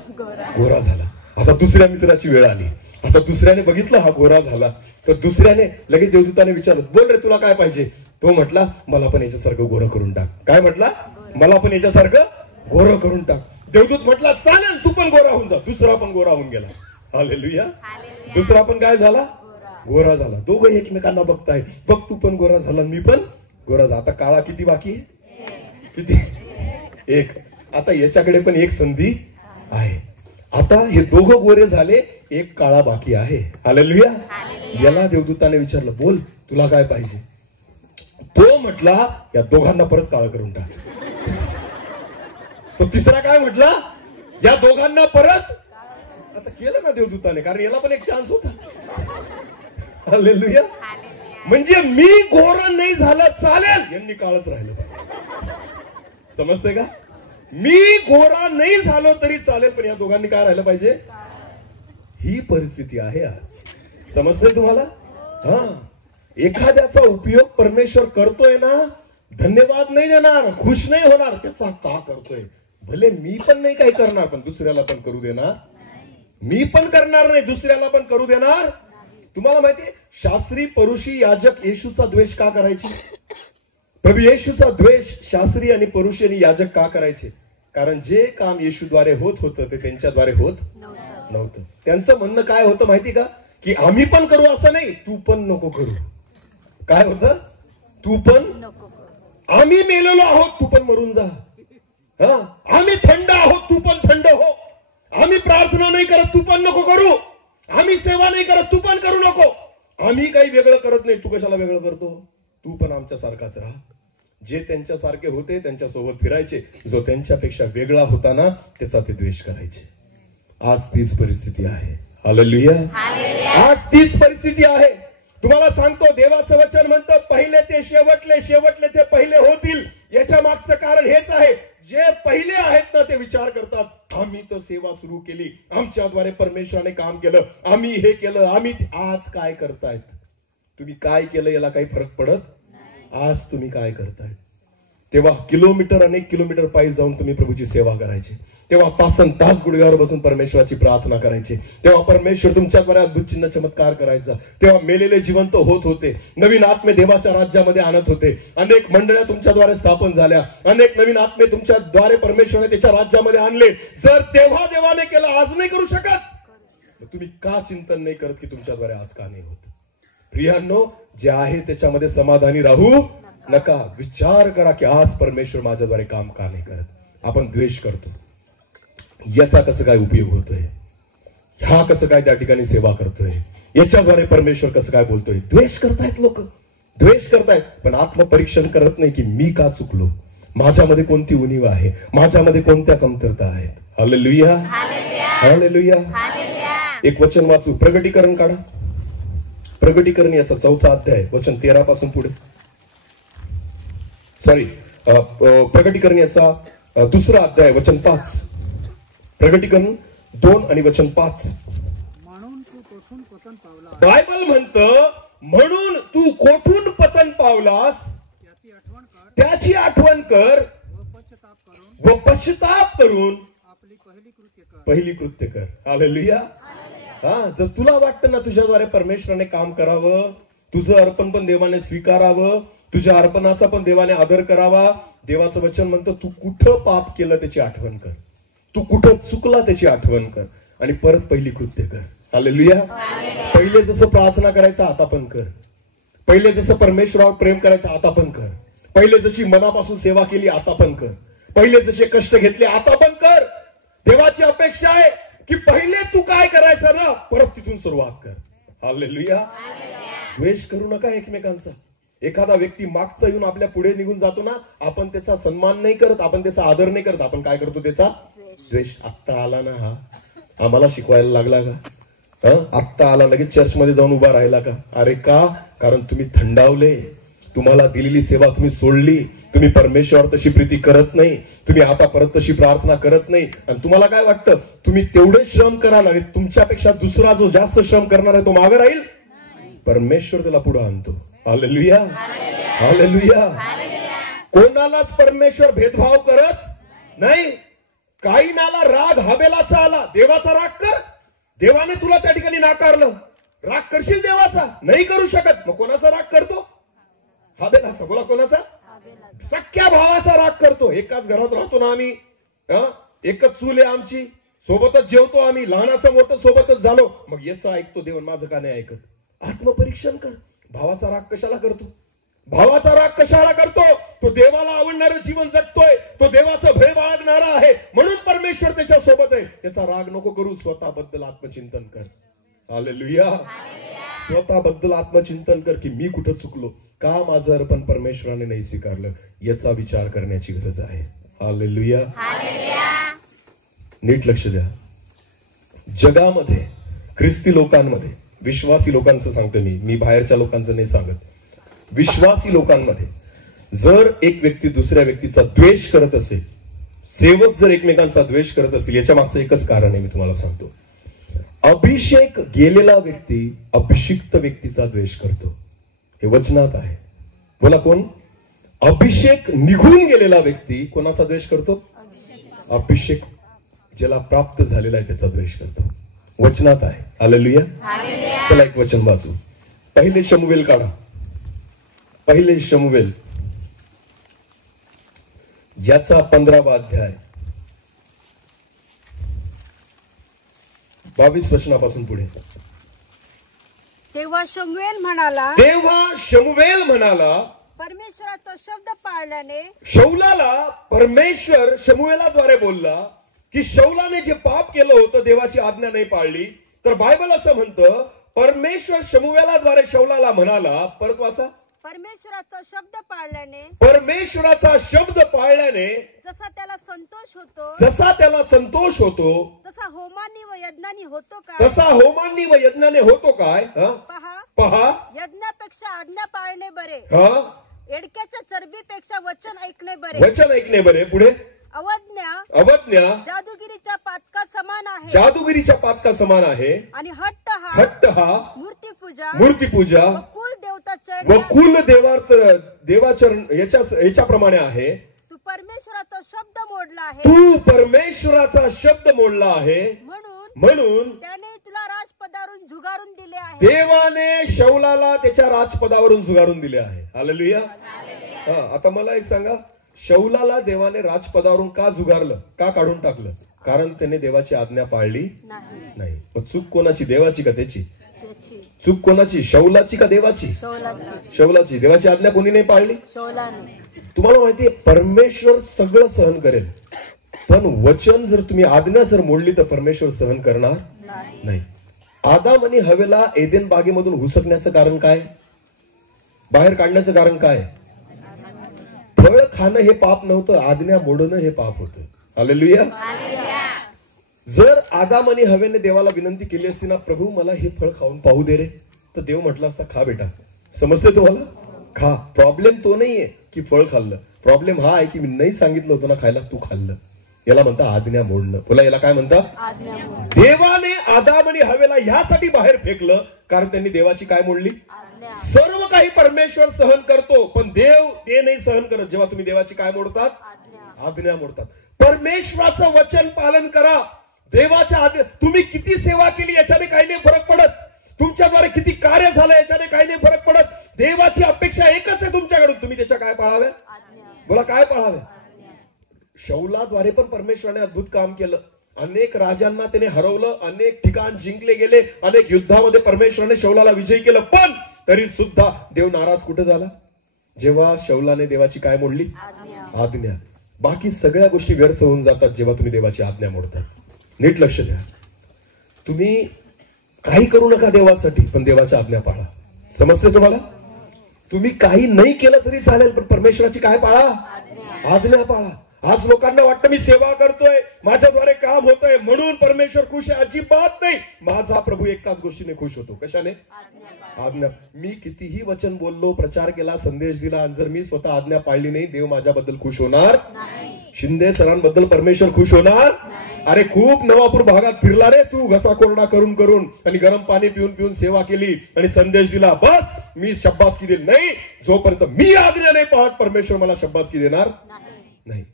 गोरा झाला. आता दुसऱ्या मित्राची वेळ आली. आता दुसऱ्याने बघितलं हा गोरा झाला, तर दुसऱ्याने लगेच देवदूताने विचारलं, बोल रे तुला काय पाहिजे? तो म्हटला, मला पण याच्यासारखं गोरं करून टाक. काय म्हटला? मला पण याच्यासारखं गोरं करून टाक. देवदूत म्हटला, चालेल, तू पण गोरा होऊन जा. दुसरा पण गोरा होऊन गेला. हालेलुया. दुसरा पण काय झाला? गोरा झाला. दोघं एकमेकांना बघताय, बघ तू पण गोरा झाला, मी पण गोरा झाला. आता काळा किती बाकी आहे? किती? 1. आता याच्याकडे पण एक संधी आहे. आता हे दोघं गोरे झाले, एक काळा बाकी आहे. हालेलुया. याला देवदूताने विचारलं, बोल तुला काय पाहिजे? तो म्हटला, या दोघांना परत काळा करून टाक. तो तिसरा काय म्हटला? या दोघांना परत. आता केलं ना देवदूताने, कारण याला पण एक चान्स होता. हालेलुया. म्हणजे मी गोरं नाही झालं चालेल, यांनी काळच राहिलं. समजते का? मी गोरा नाही झालो तरी चालेल, पण या दोघांनी काय राहिलं पाहिजे. ही परिस्थिती आहे आज. समजते तुम्हाला? हा. एखाद्याचा उपयोग परमेश्वर करतोय ना, धन्यवाद नाही देणार, खुश नाही होणार, त्याचा का करतोय. भले मी पण नाही काही करणार, पण दुसऱ्याला पण करू देणार. मी पण करणार नाही, दुसऱ्याला पण करू देणार. तुम्हाला माहितीये, शास्त्री, परुषी, याजक येशूचा द्वेष का करायचे? प्रभू येशूचा द्वेष शास्त्री आणि परुषी आणि याजक का करायचे? कारण जे काम येशूद्वारे होत होतं ते त्यांच्याद्वारे होत नव्हतं. त्यांचं म्हणणं काय होतं माहिती का? की आम्ही पण करू असं नाही, तू पण नको करू. काय होतं? तू पण नको. आम्ही मेलेलो आहोत, तू पण मरून जा. हा. आम्ही थंड आहोत, तू पण थंड हो. आम्ही प्रार्थना नाही करत, तू पण नको करू. आम्ही सेवा नाही करत, तू पण करू नको. आम्ही काही वेगळं करत नाही, तू कशाला वेगळं करतो? तू पण आमच्या सारखाच राहा. जे त्यांच्यासारखे होते त्यांच्यासोबत फिरायचे, जो त्यांच्यापेक्षा वेगळा होता ना त्याचा ते द्वेष करायचे. आज तीच परिस्थिती आहे. हालेलुया. आज तीच परिस्थिती आहे. तुम्हाला सांगतो, देवाचं वचन म्हणतं, पहिले ते शेवटले, शेवटले ते पहिले होतील. याच्या मागचं कारण हेच आहे, जे पहिले आहेत ना ते विचार करतात, आम्ही तर सेवा सुरू केली, आमच्याद्वारे परमेश्वराने काम केलं, आम्ही हे केलं, आम्ही. आज काय करतायत तुम्ही? काय केलं याला काही फरक पडत? आज तुम्ही काय करताय? तेव्हा किलोमीटर, अनेक किलोमीटर पायी जाऊन तुम्ही प्रभूची सेवा करायची. तेव्हा तासन तास गुडघ्यावर बसून परमेश्वराची प्रार्थना करायची. तेव्हा परमेश्वर तुमच्याद्वारे अद्भुत चिन्ह चमत्कार करायचा. तेव्हा मेलेले जिवंत होत होते, नवीन आत्मे देवाच्या राज्यामध्ये आणत होते. अनेक मंडळ्या तुमच्याद्वारे स्थापन झाल्या, अनेक नवीन आत्मे तुमच्याद्वारे परमेश्वराने त्याच्या राज्यामध्ये आणले. जर तेव्हा देवाने केलं, आज नाही करू शकत, तुम्ही का चिंतन नाही करत की तुमच्याद्वारे आज का नाही होत? प्रियांनो, जे आहे त्याच्यामध्ये समाधानी राहू नका. विचार करा की आज परमेश्वर माझ्याद्वारे काम का नाही करत. आपण द्वेष करतो, याचा कसं काय उपयोग होतोय? ह्या कसं काय त्या ठिकाणी सेवा करतोय? याच्याद्वारे परमेश्वर कसं काय बोलतोय? द्वेष करतायत लोक, द्वेष करतायत, पण आत्मपरीक्षण करत नाही की मी का चुकलो, माझ्यामध्ये कोणती उणीव आहे, माझ्यामध्ये कोणत्या कमतरता आहेत. हालेलुया. हालेलुया. एक वचन वाचू, प्रगटीकरण काढा. प्रगटीकरण याचा 4था अध्याय, वचन 13 पासून पुढे. सॉरी, प्रगटीकरण याचा 2रा अध्याय, वचन 5. प्रगटीकरण 2 आणि वचन 5. म्हणून तू कोठून पतन पावला, बायबल म्हणतं, म्हणून तू कोठून पतन पावलास त्याची आठवण कर व पश्चाताप करून पहिली कृत्य कर. हालेलुया. हा, जर तुला वाटतं ना तुझ्याद्वारे परमेश्वराने काम करावं, तुझं अर्पण पण देवाने स्वीकारावं, तुझ्या अर्पणाचा पण देवाने आदर करावा, देवाचं वचन म्हणतं तू कुठं पाप केलं त्याची आठवण कर, तू कुठं चुकला त्याची आठवण कर आणि परत पहिली कृत्य कर. हालेलुया. पहिले जसं प्रार्थना करायचं आता पण कर, पहिले जसं परमेश्वरावर प्रेम करायचं आता पण कर, पहिले जशी मनापासून सेवा केली आता पण कर, पहिले जसे कष्ट घेतले आता पण कर. देवाची अपेक्षा आहे की पहिले तू काय करायचं ना परत तिथून सुरुवात कर. हालेलुया. द्वेष करू नका एकमेकांचा. एखादा व्यक्ती मागचा येऊन आपल्या पुढे निघून जातो ना, आपण त्याचा सन्मान नाही करत, आपण त्याचा आदर नाही करत, आपण काय करतो त्याचा द्वेष. आत्ता आला ना हा, आम्हाला शिकवायला लागला का? आत्ता आला लगेच चर्चमध्ये जाऊन उभा राहिला का? अरे का? कारण तुम्ही थंडावले, तुम्हाला दिलेली सेवा तुम्ही सोडली, तुम्ही परमेश्वर तशी प्रीती करत नाही, तुम्ही आता परत तशी प्रार्थना करत नाही आणि तुम्हाला काय वाटतं तुम्ही तेवढे श्रम कराल आणि तुमच्यापेक्षा दुसरा जो जास्त श्रम करणार आहे तो मागे राहील. परमेश्वर त्याला पुढे आणतो. हालेलुया. हालेलुया. कोणालाच परमेश्वर भेदभाव करत नाही. काहीनाला राग हवेलाचा आला, देवाचा राग कर. देवाने तुला त्या ठिकाणी नाकारलं, राग करशील देवाचा? नाही करू शकत. मग कोणाचा राग करतो? हवेलाचा. बोला कोणाचा? सख्या भावाचा राग करतो. एकाच घरात राहतो ना आम्ही, एकच चूल आहे आमची, सोबतच जेवतो आम्ही, लहानाचं मोठं सोबतच झालो, मग याचं ऐकतो देव, माझं का नाही ऐकत? आत्मपरीक्षण कर. भावाचा राग कशाला करतो? भावाचा राग कशाला करतो? तो देवाला आवडणारं जीवन जगतोय, तो देवाचं भय बाळगणारा आहे, म्हणून परमेश्वर त्याच्या सोबत आहे. त्याचा राग नको करू. स्वतःबद्दल आत्मचिंतन कर. हालेलुया. स्वतःबद्दल आत्मचिंतन कर की मी कुठं चुकलो, का माझं अर्पण परमेश्वराने नाही स्वीकारलं, याचा विचार करण्याची गरज आहे. हालेलुया. नीट लक्ष द्या. जगामध्ये, ख्रिस्ती लोकांमध्ये, विश्वासी लोकांचं सांगतो मी बाहेरच्या लोकांचं नाही सांगत, विश्वासी लोकांमध्ये जर एक व्यक्ती दुसऱ्या व्यक्तीचा द्वेष करत असेल, सेवक जर एकमेकांचा द्वेष करत असतील, याच्या मागचं एकच कारण आहे, मी तुम्हाला सांगतो. अभिषेक गेलेला व्यक्ती अभिषिक्त व्यक्तीचा द्वेष करतो. हे वचनात आहे. बोला कोण? अभिषेक निघून गेलेला व्यक्ती कोणाचा द्वेष करतो? अभिषेक ज्याला प्राप्त झालेला आहे त्याचा द्वेष करतो. वचनात आहे. हालेलुया. चला एक वचन वाचू. पहिले शमूएल काढा. पहिले शमूएल याचा 15वा अध्याय 22 वचनापासून पुढे. तेव्हा शमूएल म्हणाला, परमेश्वराचा शब्द पाळल्याने, शौलाला परमेश्वर शमूएलाद्वारे बोलला की शौलाने जे पाप केलं होतं, देवाची आज्ञा नाही पाळली, तर बायबल असं म्हणतं परमेश्वर शमूएलाद्वारे शौलाला म्हणाला, परत वाचा. परमेश्वराचा शब्द पाळल्याने, परमेश्वराचा शब्द पाळल्याने जसा त्याला संतोष होतो, जसा त्याला संतोष होतो, तसा होमांनी व यज्ञांनी होतो का? तसा होमांनी व यज्ञाने होतो काय? पहा, यज्ञापेक्षा आज्ञा पाळणे बरे, एडक्याच्या चरबीपेक्षा वचन ऐकणे बरे. वचन ऐकणे बरे. पुढे. अवज्ञा जादूगिरीच्या पातका समान आहे, जादूगिरीच्या पातका समान आहे. आणि हट्ट हा मूर्तीपूजा व कुल देवाचरण याच्याप्रमाणे आहे. तू परमेश्वराचा शब्द मोडला आहे, तू परमेश्वराचा शब्द मोडला आहे, म्हणून त्याने तुला राजपदावरून झुगारून दिले आहे. देवाने शौलाला त्याच्या राजपदावरून झुगारून दिले आहे. हालेलुया. आता मला एक सांगा, शौलाला देवाने राजपदावरून का झुगारलं, का काढून टाकलं? कारण त्याने देवाची आज्ञा पाळली नाही. मग चूक कोणाची? देवाची का त्याची? चूक कोणाची? शौलाची का देवाची? शौलाची. देवाची आज्ञा कोणी नाही पाळली. तुम्हाला माहितीये परमेश्वर सगळं सहन करेल, पण वचन जर तुम्ही आज्ञा जर मोडली तर परमेश्वर सहन करणार नाही. आदाम आणि हवेला एदेन बागेमधून हुसकण्याचं कारण काय? बाहेर काढण्याचं कारण काय? फळ खाणं हे पाप नव्हतं, आज्ञा मोडणं हे पाप होतं. हालेलुया. जर आदाम आणि हवेने देवाला विनंती केली असती ना, प्रभू मला हे फळ खाऊन पाहू दे रे, तर देव म्हटलं असता खा बेटा. समजते तुम्हाला? खा. प्रॉब्लेम तो नाहीये की फळ खाल्लं, प्रॉब्लेम हा आहे की मी नाही सांगितलं होतं ना खायला, तू खाल्लं. याला म्हणतात आज्ञा मोडणं. बोला याला काय म्हणतात? देवाने आदाम आणि हवेला ह्यासाठी बाहेर फेकलं कारण त्यांनी देवाची काय मोडली? सर्व काही परमेश्वर सहन करतो, पण देव ते नाही सहन करत जेव्हा तुम्ही देवाची काय मोडतात? आज्ञा मोडतात. परमेश्वराचं वचन पालन करा. देवाच्या आज्ञा, तुम्ही किती सेवा केली याच्याने काही नाही फरक पडत, तुमच्याद्वारे किती कार्य झालं याच्याने काही नाही फरक पडत. देवाची अपेक्षा एकच आहे तुमच्याकडून, तुम्ही त्याच्या काय पाळाव्या? बोला, काय पाळाव्या? शौलाद्वारे पण परमेश्वराने अद्भुत काम केलं. अनेक राजांना त्याने हरवलं, अनेक ठिकाण जिंकले गेले, अनेक युद्धामध्ये परमेश्वराने शौलाला विजयी केलं. पण तरी सुद्धा देव नाराज कुठे झाला? जेव्हा शौलाने देवाची काय मोडली? आज्ञा. बाकी सगळ्या गोष्टी व्यर्थ होऊन जातात जेव्हा तुम्ही देवाची आज्ञा मोडतात. नीट लक्ष द्या. तुम्ही काही करू नका देवासाठी, पण देवाच्या आज्ञा पाळा. समजते तुम्हाला? तुम्ही काही नाही केलं तरी चालेल, पण परमेश्वराची काय पाळा? आज्ञा पाळा. आज लोकांना वाटतं मी सेवा करतोय, माझ्याद्वारे काम होतंय म्हणून परमेश्वर खुश आहे. अजिबात नाही. माझा प्रभू एकाच गोष्टीने खुश होतो. कशाने? आज्ञा. मी कितीही वचन बोललो, प्रचार केला, संदेश दिला, आणि जर मी स्वतः आज्ञा पाळली नाही, देव माझ्याबद्दल खुश होणार शिंदे सरांबद्दल परमेश्वर खुश होणार? अरे खूप नवापूर भागात फिरला रे तू, घसा कोरडा करून करून, आणि गरम पाणी पिऊन पिऊन सेवा केली आणि संदेश दिला, बस मी शब्बासकी देईल नाही. जोपर्यंत मी आज्ञा नाही पाळत, परमेश्वर मला शब्बासकी देणार नाही.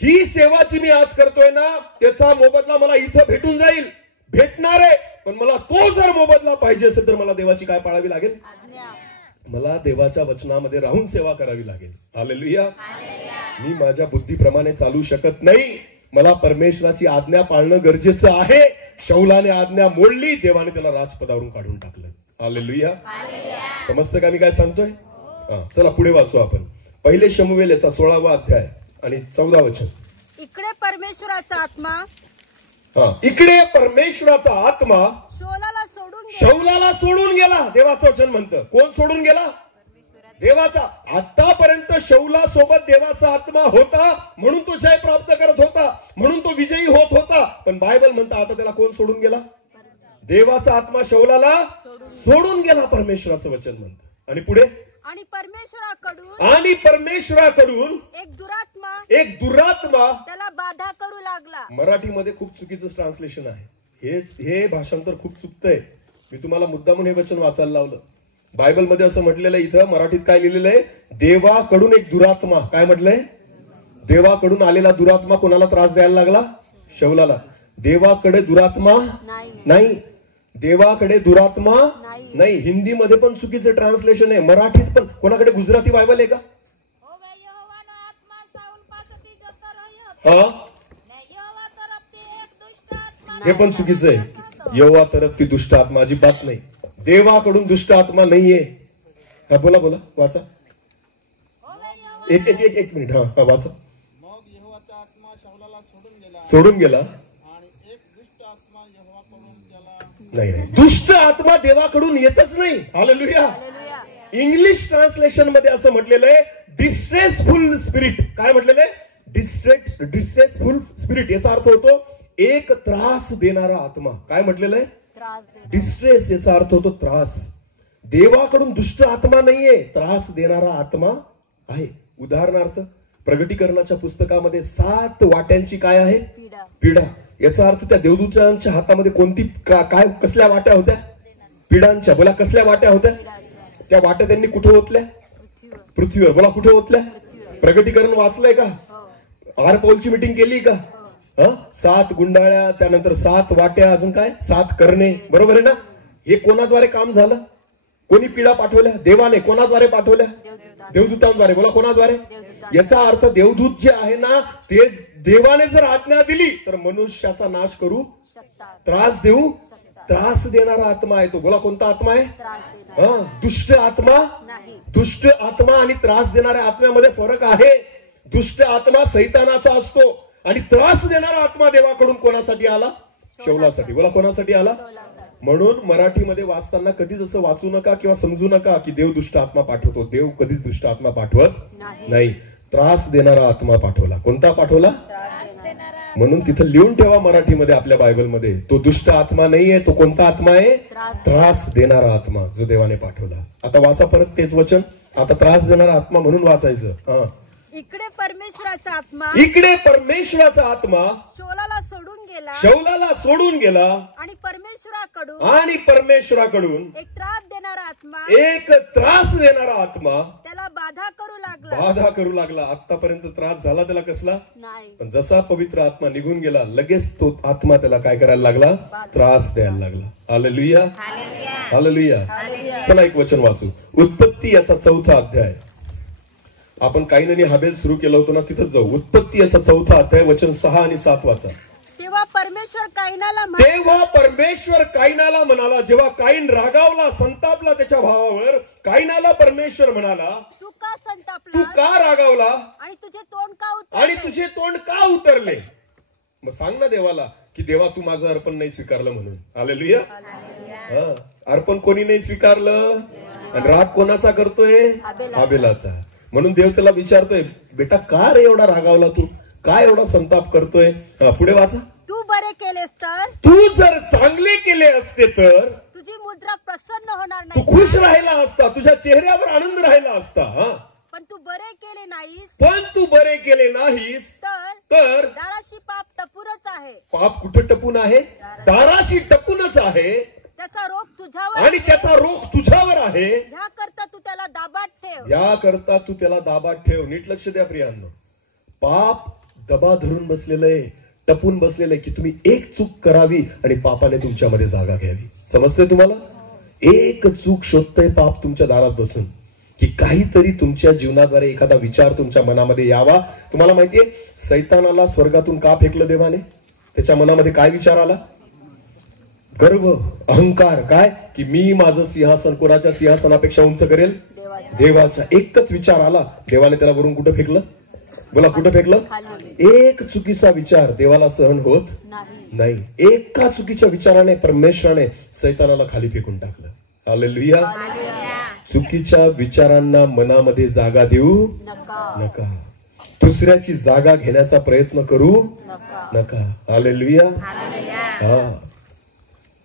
ही सेवा जी मी आज करतोय ना, त्याचा मोबदला मला इथं भेटून जाईल, भेटणार आहे. पण मला तो जर मोबदला पाहिजे असेल तर मला देवाची काय पाळावी लागेल? मला देवाच्या वचनामध्ये राहून सेवा करावी लागेल. हालेलुया. मी माझ्या बुद्धीप्रमाणे चालू शकत नाही. मला परमेश्वराची आज्ञा पाळणं गरजेचं आहे. शौलाने आज्ञा मोडली, देवाने त्याला राजपदावरून काढून टाकलं. हालेलुया. समजतं का मी काय सांगतोय? चला पुढे वाचू आपण. पहिले शमूएल याचा 16वा अध्याय आणि 14 वचन. इकडे परमेश्वराचा आत्मा, इकडे परमेश्वराचा आत्मा शौलाला सोडून गेला. देवाचं वचन म्हणतं. कोण सोडून गेला? देवाचा. आतापर्यंत शौला सोबत देवाचा आत्मा होता म्हणून तो जय प्राप्त करत होता, म्हणून तो विजयी होत होता. पण बायबल म्हणतं आता त्याला कोण सोडून गेला? देवाचा आत्मा शौलाला सोडून गेला, परमेश्वराचं वचन म्हणतं. आणि पुढे, आणि परमेश्वराकडून एक दुरात्मा त्याला बाधा करू लागला. मराठीमध्ये खूप चुकीचं ट्रान्सलेशन आहे. हे भाषांतर खूप चुकतंय. मी तुम्हाला मुद्दामून हे वचन वाचायला लावलं. बायबलमध्ये असं म्हटलेलं, इथं मराठीत काय लिहिलेलं आहे? देवाकडून एक दुरात्मा. काय म्हटलंय? देवाकडून आलेला दुरात्मा कोणाला त्रास द्यायला लागला? शौलाला. देवाकडे दुरात्मा नाही. देवाकडे दुरात्मा नाही. हिंदीमध्ये पण चुकीचं ट्रान्सलेशन आहे, मराठीत पण. कोणाकडे गुजराती बायबल आहे का? हे पण चुकीचं आहे. यहोवा तरफ ती दुष्ट आत्मा अजिबात नाही. देवाकडून दुष्ट आत्मा नाहीये. हा बोला बोला, वाचा. एक मिनिट. हा वाचा. मग यहोवाचा आत्मा शौलाला सोडून गेला. आणि एक दुष्ट आत्मा यहोवाकडून गेला. नाही, दुष्ट आत्मा देवाकडून येतच नाही. हालेलुया. इंग्लिश ट्रान्सलेशन मध्ये असं म्हटलेलं आहे, डिस्ट्रेसफुल स्पिरिट. काय म्हटलेलं आहे? Distressful spirit. याचा अर्थ होतो एक त्रास देणारा आत्मा. काय म्हटलेलं आहे? डिस्ट्रेस. याचा अर्थ होतो त्रास. देवाकडून दुष्ट आत्मा नाहीये, त्रास देणारा आत्मा आहे. उदाहरणार्थ, प्रगटीकरणाच्या पुस्तकामध्ये 7 वाट्यांची काय आहे? पीडा. याचा अर्थ त्या देवदूतांच्या हातामध्ये कोणती काय कसल्या वाट्या होत्या? पिडांच्या. बोला, कसल्या वाट्या होत्या? त्या वाट्या त्यांनी कुठे ओतल्या? पृथ्वीवर. बोला, कुठे ओतल्या? प्रगटीकरण वाचलंय का? आर पौलची मीटिंग केली का? 7 गुंडाळ्या, त्यानंतर 7 वाट्या, अजून काय? 7 करणे. बरोबर आहे ना? हे कोणाद्वारे काम झालं? कोणी पीडा पाठवल्या? देवाने. कोणाद्वारे पाठवल्या? देवदूतांद्वारे. बोला, कोणाद्वारे? याचा अर्थ देवदूत जे आहे ना, ते देवाने जर आज्ञा दिली तर मनुष्याचा नाश करू, त्रास देऊ, त्रास देणारा आत्मा आहे तो. बोला, कोणता आत्मा आहे? दुष्ट आत्मा. दुष्ट आत्मा आणि त्रास देणाऱ्या आत्म्यामध्ये फरक आहे. दुष्ट आत्मा सैतानाचा असतो आणि त्रास देणारा आत्मा देवाकडून कोणासाठी आला? शौलासाठी. बोला, कोणासाठी आला? म्हणून मराठीमध्ये वाचताना कधीच असं वाचू नका किंवा समजू नका की देव दुष्ट आत्मा पाठवतो. देव कधीच दुष्ट आत्मा पाठवत नाही. त्रास देणारा आत्मा पाठवला. कोणता पाठवला? म्हणून तिथं लिहून ठेवा मराठीमध्ये आपल्या बायबलमध्ये, तो दुष्ट आत्मा नाहीये. तो कोणता आत्मा आहे? त्रास देणारा आत्मा, जो देवाने पाठवला. आता वाचा परत तेच वचन. आता त्रास देणारा आत्मा म्हणून वाचायचं. इकडे परमेश्वराचा आत्मा, इकडे परमेश्वराचा आत्मा शौलाला सोडून गेला, शौलाला सोडून गेला. आणि परमेश्वराकडून एक त्रास देणारा आत्मा, एक त्रास देणारा आत्मा त्याला बाधा करू लागला. आतापर्यंत त्रास झाला त्याला कसला नाही, पण जसा पवित्र आत्मा निघून गेला लगेच तो आत्मा त्याला काय करायला लागला, त्रास द्यायला लागला. Hallelujah, hallelujah. चला एक वचन वाचू. उत्पत्ती याचा 4था अध्याय. आपण काईन आणि हाबेल सुरू केलं होतं ना, तिथंच जाऊ. उत्पत्ती याचा 4था अध्याय वचन 6 आणि 7 वाचा. तेव्हा परमेश्वर काईनाला म्हणाला, जेव्हा काईन रागावला, संतापला त्याच्या भावावर, काईनाला परमेश्वर म्हणाला, तू का तू संतापला का रागावला आणि तुझे तोंड का उतरले. मग सांग ना देवाला की देवा तू माझं अर्पण नाही स्वीकारलं म्हणून. हालेलुया. अर्पण कोणी नाही स्वीकारलं आणि राग कोणाचा करतोय, हाबेलाचा. म्हणून देव त्याला विचारतोय, बेटा का रे एवढा रागावला, तू काय एवढा संताप करतोय. पुढे वाचा. तू बरे केलेस तर, तू जर चांगले केले असते तर तुझी मुद्रा प्रसन्न होणार तू नाही, खुश राहिला असता, तुझ्या चेहऱ्यावर आनंद राहिला असता. पण तू बरे केले नाहीस तर दाराशी पाप टपूरच आहे. पाप कुठे टपून आहे, दाराशी टपूनच आहे, त्याचा रोग तुझ्यावर आणि त्याचा रोग तुझ्यावर आहे. याकरता तू त्याला दाबात ठेव. नीट लक्ष द्या प्रियांनो. पाप दबा धरून बसलेलं आहे, टपून बसलेलं आहे की तुम्ही एक चूक करावी आणि पापाने तुमच्यामध्ये जागा घ्यावी. समजते तुम्हाला. एक चूक शोधतंय पाप तुमच्या दारात बसून, की काहीतरी तुमच्या जीवनाद्वारे एखादा विचार तुमच्या मनामध्ये यावा. तुम्हाला माहितीये सैतानाला स्वर्गातून का फेकलं देवाने. त्याच्या मनामध्ये काय विचार आला, गर्व, अहंकार. काय की मी माझं सिंहासन कोणाच्या सिंहासनापेक्षा उंच करेल, देवाच्या. एकच विचार आला, देवाने त्याला वरून कुठं फेकलं, बोला कुठं फेकलं. एक चुकीचा विचार देवाला सहन होत नाही. एका चुकीच्या विचाराने परमेश्वराने सैतानाला खाली फेकून टाकलं. हालेलुया. चुकीच्या विचारांना मनामध्ये जागा देऊ नका. दुसऱ्याची जागा घेण्याचा प्रयत्न करू नका. हालेलुया.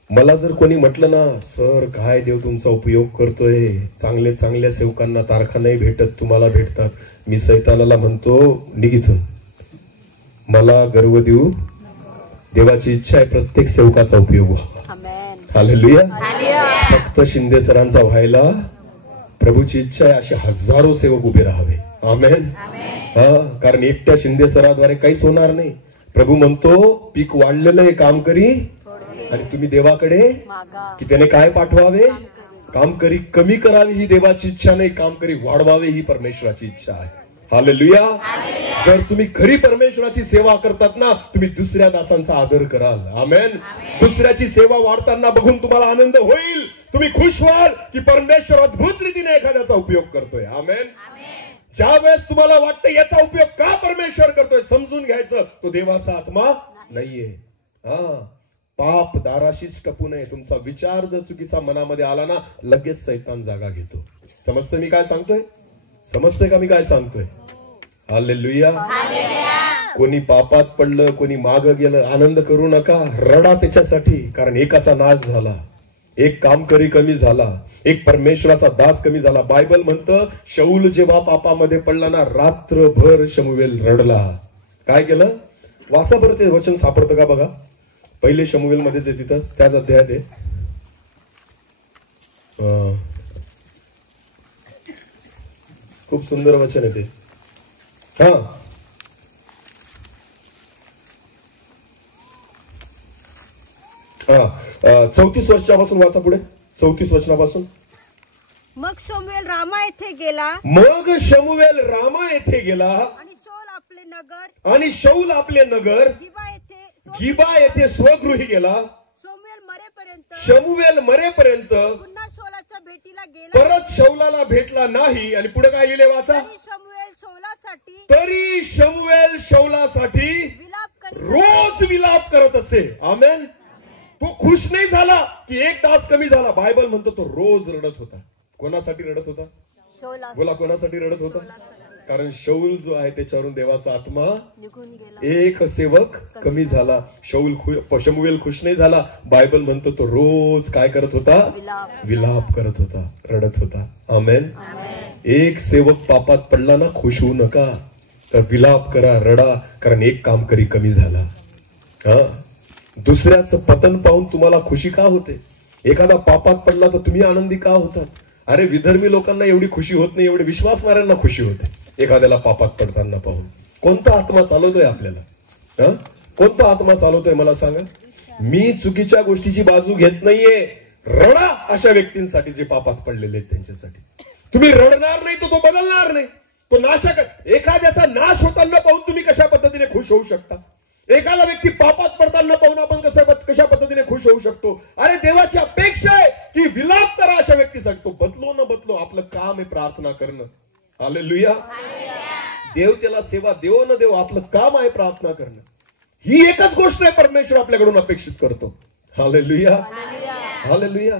मला जर कोणी म्हटलं ना, सर काय देव तुमचा उपयोग करतोय, चांगले चांगल्या सेवकांना तारखा नाही भेटत, तुम्हाला भेटतात. मी सैतानाला म्हणतो, निघ इथून. मला गर्व देऊ. देवाची इच्छा आहे प्रत्येक सेवकाचा उपयोग व्हावा. हालेलुया. फक्त शिंदे सरांचा व्हायला प्रभूची इच्छा आहे असे हजारो सेवक उभे राहावे. आमेन. कारण एकट्या शिंदे सराद्वारे काहीच होणार नाही. प्रभू म्हणतो पीक वाढलेलं आहे, काम करी, आणि तुम्ही देवाकडे की त्याने काय पाठवावे, काम करी कमी करावी ही देवाची इच्छा नाही, काम करी वाढवावे ही परमेश्वराची इच्छा आहे. हालेलुया. जर तुम्ही खरी परमेश्वराची सेवा करतात ना, तुम्ही दुसऱ्या दासांचा आदर कराल. आमेन. दुसऱ्याची सेवा वाढताना बघून तुम्हाला आनंद होईल, तुम्ही खुश व्हाल की परमेश्वर अद्भुत रीतीने एखाद्याचा उपयोग करतोय. आमेन. ज्या वेळेस तुम्हाला वाटतं याचा उपयोग का परमेश्वर करतोय, समजून घ्यायचं तो देवाचा आत्मा नाहीये. पाप दाराशीच टपू नये. तुमचा विचार जर चुकीचा मनामध्ये आला ना, लगेच सैतान जागा घेतो. समजतंय मी काय सांगतोय, समजतंय का मी काय सांगतोय. हालेलुया. कोणी पापात पडलं, कोणी माग गेलं, आनंद करू नका, रडा त्याच्यासाठी. कारण एकाचा नाश झाला, एक कामकरी कमी झाला, एक परमेश्वराचा दास कमी झाला. बायबल म्हणतं शौल जेव्हा पापामध्ये पडला ना, रात्रभर शमूएल रडला. काय केलं वाचा बरं, ते वचन सापडतं का बघा. पहिले शमूएल मध्येच आहे, तिथंच त्याच अध्यायात आहे. खूप सुंदर वचन आहे ते. 34 वर्षापासून वाचा पुढे. 34 वचनापासून. मग शमूएल रामा येथे गेला, आणि शौल आपले नगर गिबा येथे स्वगृही गेला. शमूएल मरेपर्यंत पुन्हा शौलाच्या भेटीला गेला, परत शौलाला भेटला नाही. आणि पुढे काय लिहिले वाचा. तरी शमूएल शौलासाठी रोज विलाप करत असे. आमेन. तो खुश नाही झाला की एक तास कमी झाला. बायबल म्हणतो तो रोज रडत होता. कोणासाठी रडत होता, बोला कोणासाठी रडत होता. कारण शौल जो आहे त्याच्यावरून देवाचा आत्मा एक सेवक कमी झाला. शमूएल खुश नाही झाला. बायबल म्हणतो तो रोज काय करत होता, विलाप करत होता, रडत होता. आमेन. एक सेवक पापात पडला ना, खुश होऊ नका, तर विलाप करा, रडा. कारण एक कामकरी कमी झाला. दुसऱ्याचं पतन पाहून तुम्हाला खुशी का होते. एखादा पापात पडला तर तुम्ही आनंदी का होतात. अरे विधर्मी लोकांना एवढी खुशी होत नाही, एवढे विश्वासणाऱ्यांना खुशी होते एखाद्याला पापात पडताना पाहून. कोणता आत्मा चालवतोय आपल्याला? कोणता आत्मा चालवतोय मला सांगा? मी चुकीच्या गोष्टीची बाजू घेत नाहीये. रडा अशा व्यक्तींसाठी जे पापात पडलेले आहेत त्यांच्यासाठी. तुम्ही रडणार नाही तर तो बदलणार नाही, तो नाशक. एखाद्याचा नाश होताना पाहून तुम्ही कशा पद्धतीने खुश होऊ शकता? एखादा व्यक्ती पापात पडताना पाहून आपण कशा पद्धतीने खुश होऊ शकतो? अरे देवाची अपेक्षा आहे की विलाप करा अशा व्यक्तीसाठी. तो बदलो न बदलो, आपलं काम आहे प्रार्थना करणं. हालेलुया. देव त्याला सेवा देव न देव, आपलं काम आहे प्रार्थना करणं. ही एकच गोष्ट आहे परमेश्वर आपल्याकडून अपेक्षित करतो. हालेलुया. हालेलुया.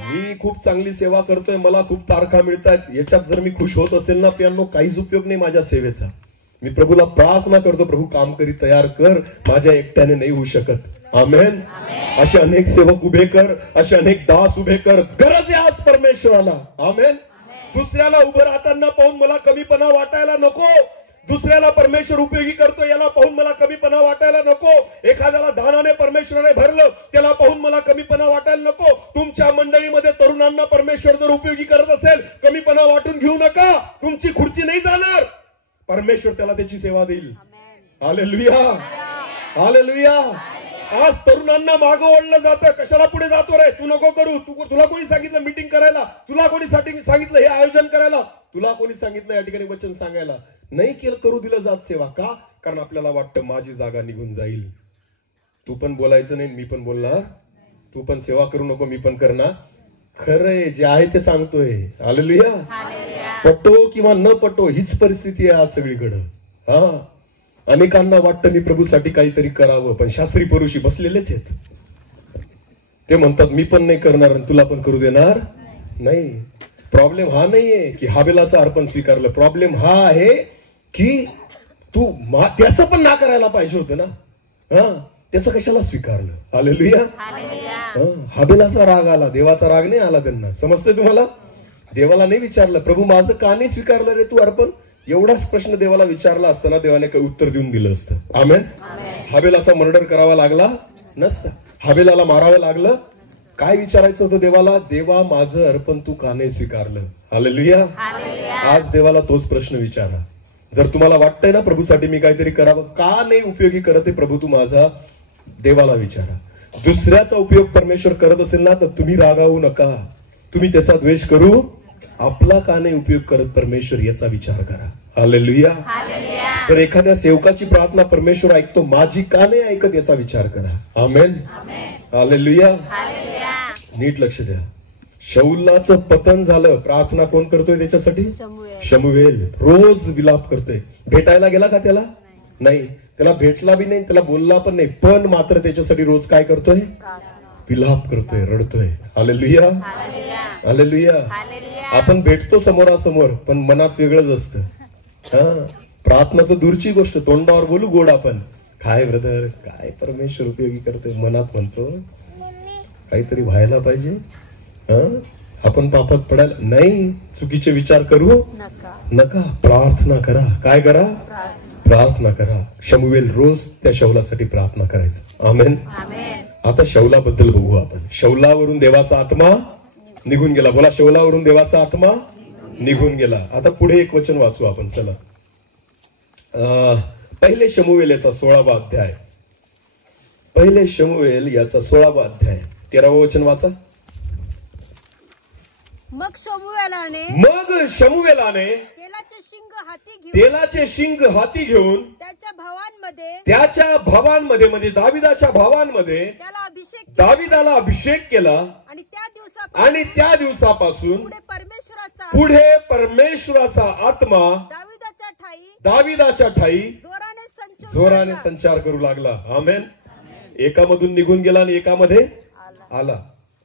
मी खूप चांगली सेवा करतोय, मला खूप तारखा मिळतात, याच्यात जर मी खुश होत असेल ना प्रियांनो, काहीच उपयोग नाही माझ्या सेवेचा. मी प्रभूला प्रार्थना करतो, प्रभू काम करी तयार कर, माझ्या एकट्याने नाही होऊ शकत. आमेन. असे अनेक सेवक उभे कर, असे अनेक दास उभे कर. गरज आहे आज परमेश्वराला. आमेन. दुसऱ्याला उभं राहताना पाहून मला कमीपणा वाटायला नको. दुसऱ्याला परमेश्वर उपयोगी करतो याला पाहून मला कमीपणा वाटायला नको. एखाद्याला दानाने परमेश्वराने भरलं त्याला पाहून मला कमीपणा वाटायला नको. तुमच्या मंडळीमध्ये तरुणांना परमेश्वर जर उपयोगी करत असेल, कमीपणा वाटून घेऊ नका. तुमची खुर्ची नाही जाणार, परमेश्वर त्याला त्याची सेवा देईल. हालेलुया. हालेलुया. आज तरुणांना मागं ओढलं जातं. कशाला पुढे जातो रे? तू नको करू. तुला कोणी सांगितलं मीटिंग करायला? तुला कोणी सांगितलं हे आयोजन करायला? तुला कोणी सांगितलं या ठिकाणी वचन सांगायला? नाही केलं, करू दिलं जात सेवा. का? कारण आपल्याला वाटतं माझी जागा निघून जाईल. तू पण बोलायचं नाही, मी पण बोलणार. तू पण सेवा करू नको, मी पण करणार. खरंय, जे आहे ते सांगतोय. हालेलुया. पटो किंवा न पटो हीच परिस्थिती आहे आज सगळीकडं. हा, अनेकांना वाटतं मी प्रभूसाठी काहीतरी करावं, पण शास्त्री पुरुषी बसलेलेच आहेत. ते म्हणतात मी पण नाही करणार आणि तुला पण करू देणार नाही. प्रॉब्लेम हा नाहीये की हाबेलाचं अर्पण स्वीकारलं. प्रॉब्लेम हा आहे की तू त्याचं पण ना करायला पाहिजे होतं ना. त्याचं कशाला स्वीकारलं? हालेलुया. हाबेलाचा राग आला, देवाचा राग नाही आला त्यांना. समजते तुम्हाला? देवाला नाही विचारलं प्रभू माझं का नाही स्वीकारलं रे तू अर्पण. एवढाच प्रश्न देवाला विचारला असताना देवाने काही उत्तर देऊन दिलं असतं. आमेन. हाबेलाचा मर्डर करावा लागला नसता, हाबेलाला मारावं लागलं. काय विचारायचं होतं देवाला? देवा माझं अर्पण तू का नाही स्वीकारलं? हालेलुया. आज देवाला तोच प्रश्न विचारा. जर तुम्हाला वाटतंय ना प्रभूसाठी मी काहीतरी करावं, का नाही उपयोगी करत आहे प्रभू तू माझा, देवाला विचारा. दुसऱ्याचा उपयोग परमेश्वर करत असेल ना तर तुम्ही रागावू नका, तुम्ही त्याचा द्वेष करू. आपला का नाही उपयोग करत परमेश्वर याचा विचार करा. हालेलुया. जर एखाद्या सेवकाची प्रार्थना परमेश्वर ऐकतो, माझी का नाही ऐकत याचा विचार करा. आमेन. हालेलुया. नीट लक्ष द्या. शौलाचं पतन झालं, प्रार्थना कोण करतोय त्याच्यासाठी? शमूएल. रोज विलाप करतोय. भेटायला गेला का त्याला? नाही. त्याला भेटला बी नाही, त्याला बोलला पण नाही, पण मात्र त्याच्यासाठी रोज काय करतोय? विलाप करतोय, रडतोय. हालेलुया. हालेलुया. आपण भेटतो समोरासमोर, पण मनात वेगळंच असतं. प्रार्थना तर दूरची गोष्ट, तोंडावर बोलू गोड आपण, काय ब्रदर काय परमेश्वर उपयोगी करतोय, मनात म्हणतो काहीतरी व्हायला पाहिजे. आपण पापात पडायला नाही, चुकीचे विचार करू नका. प्रार्थना करा. काय करा? प्रार्थना करा. शमूएल रोज त्या शौलासाठी प्रार्थना करायचं. आमेन. आता शौलाबद्दल बघू आपण. शौलावरून देवाचा आत्मा निघून गेला. बोला, शौलावरून देवाचा आत्मा निघून गेला. आता पुढे एक वचन वाचू आपण. चला, पहिले शमूएल याचा 16वा अध्याय. पहिले शमूएल याचा 16वा अध्याय 13वं वचन वाचा. मग शमूएलाने तेलाचे शिंग हाती घेऊन त्याच्या भावांमध्ये म्हणजे दाविदाच्या भावांमध्ये दाविदाला अभिषेक केला. आणि त्या दिवसापासून पुढे परमेश्वराचा आत्मा दाविदाच्या ठाई जोराने संचार करू लागला. आमेन. एकामधून निघून गेला आणि एकामध्ये आला.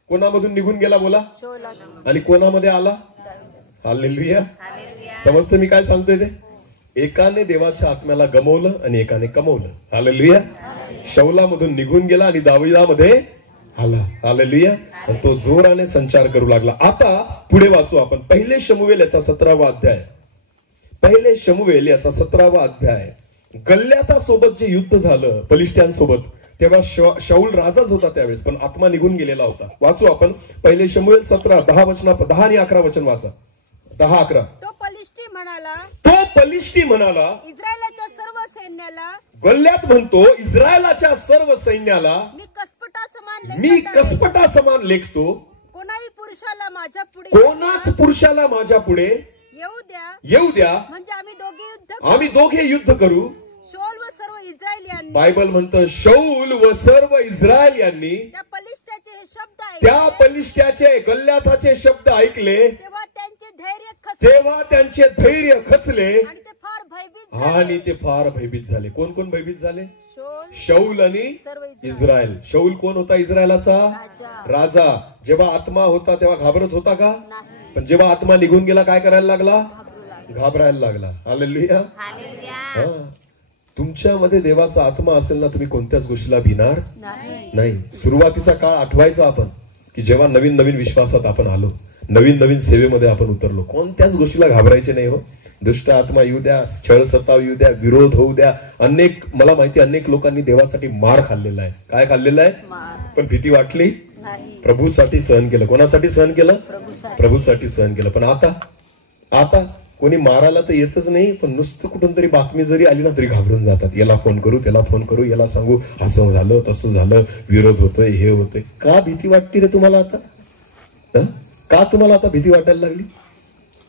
कोणामधून निघून गेला बोला? आणि कोणामध्ये आला? हालेलुया. समजतं मी काय सांगतोय ते? एकाने देवाच्या आत्म्याला गमवलं आणि एकाने कमवलं. हालेलुया. शौलामधून निघून गेला आणि दाविदामध्ये आला. हालेलुया. तो जोराने संचार करू लागला. आता पुढे वाचू आपण. पहिले शमूएल याचा 17वा अध्याय. पहिले शमूएल याचा 17वा अध्याय. गल्ल्याता सोबत जे युद्ध झालं फलिस्त्यांसोबत, तेव्हा शाऊल राजाच होता त्यावेळेस, पण आत्मा निघून गेलेला होता. वाचू आपण पहिले शमूएल 17 10 आणि 11 वचन वाचा. 10-11. तो बलिष्ठी म्हणाला, तो बलिष्ठी म्हणाला, इस्रायलाच्या सर्व सैन्याला गल्ल्यात म्हणतो इस्रायलाच्या सर्व सैन्याला मी कसपटा समान मी लेखत आहे. कसपटा समान लेखतो, कोणाही पुरुषाला माझ्या पुढे कोणाच पुरुषाला माझ्या पुढे येऊ द्या, म्हणजे आम्ही दोघे युद्ध आम्ही दोघे युद्ध करू. शौल व सर्व इस्रायलियांनी बायबल म्हणतं शाऊल व सर्व इस्रायल यांनी त्या बलिष्ठाचे हे शब्द त्या ऐकले, बलिष्ठाचे गल्ल्याथाचे शब्द ऐकले, तेव्हा त्यांचे धैर्य खचले खचले आणि ते फार भयभीत झाले. आणि ते फार भयभीत झाले. कोण कोण भयभीत झाले? शौल, शाऊल आणि सर्व इस्रायल. शाऊल कोण होता? इस्रायलाचा राजा. राजा. जेव्हा आत्मा होता तेव्हा घाबरत होता का? नाही, पण जेव्हा आत्मा निघून गेला काय करायला लागला? घाबरू लागले. घाबरायला लागला. हालेलुया. हालेलुया. हा, तुमच्यामध्ये देवाचा आत्मा असेल ना, तुम्ही कोणत्याच गोष्टीला भिणार नाही. सुरुवातीचा काळ आठवायचा आपण, की जेव्हा नवीन नवीन विश्वासात आपण आलो, नवीन नवीन सेवेमध्ये आपण उतरलो, कोणत्याच गोष्टीला घाबरायचे नाही. हो, दुष्ट आत्मा येऊ द्या, छळ सताव येऊ द्या, विरोध होऊ द्या. मला माहिती अनेक लोकांनी देवासाठी मार खाल्लेला आहे. काय खाल्लेला आहे? पण भीती वाटली नाही, प्रभूसाठी सहन केलं. कोणासाठी सहन केलं? प्रभूसाठी सहन केलं. पण आता कोणी मारायला तर येतच नाही, पण नुसतं कुठून तरी बातमी जरी आली ना तरी घाबरून जातात. याला फोन करू, त्याला फोन करू, याला सांगू, असं झालं तसं झालं, विरोध होतोय, हे होतोय. का भीती वाटते रे तुम्हाला आता? का तुम्हाला आता भीती वाटायला लागली?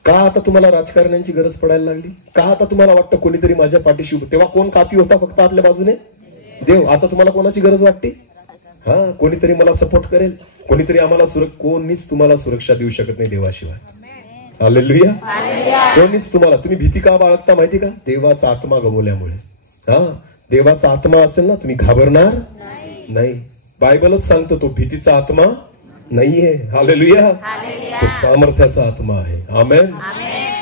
का आता तुम्हाला राजकारण्यांची गरज पडायला लागली? का आता तुम्हाला वाटतं कोणीतरी माझ्या पाठीशी उभं? तेव्हा कोण काफी होता फक्त आपल्या बाजूने? देव. आता तुम्हाला कोणाची गरज वाटते? हा, कोणीतरी मला सपोर्ट करेल, कोणीतरी आम्हाला कोणीच तुम्हाला सुरक्षा देऊ शकत नाही देवाशिवाय. हालेलुया. कोणीच तुम्हाला. तुम्ही भीती का बाळगता माहिती का? देवाचा आत्मा गमवल्यामुळे. हा, देवाचा आत्मा असेल ना, तुम्ही घाबरणार नाही. बायबलच सांगतो तो भीतीचा आत्मा नाहीये. हालेलुया. तो सामर्थ्याचा आत्मा आहे. आमेन.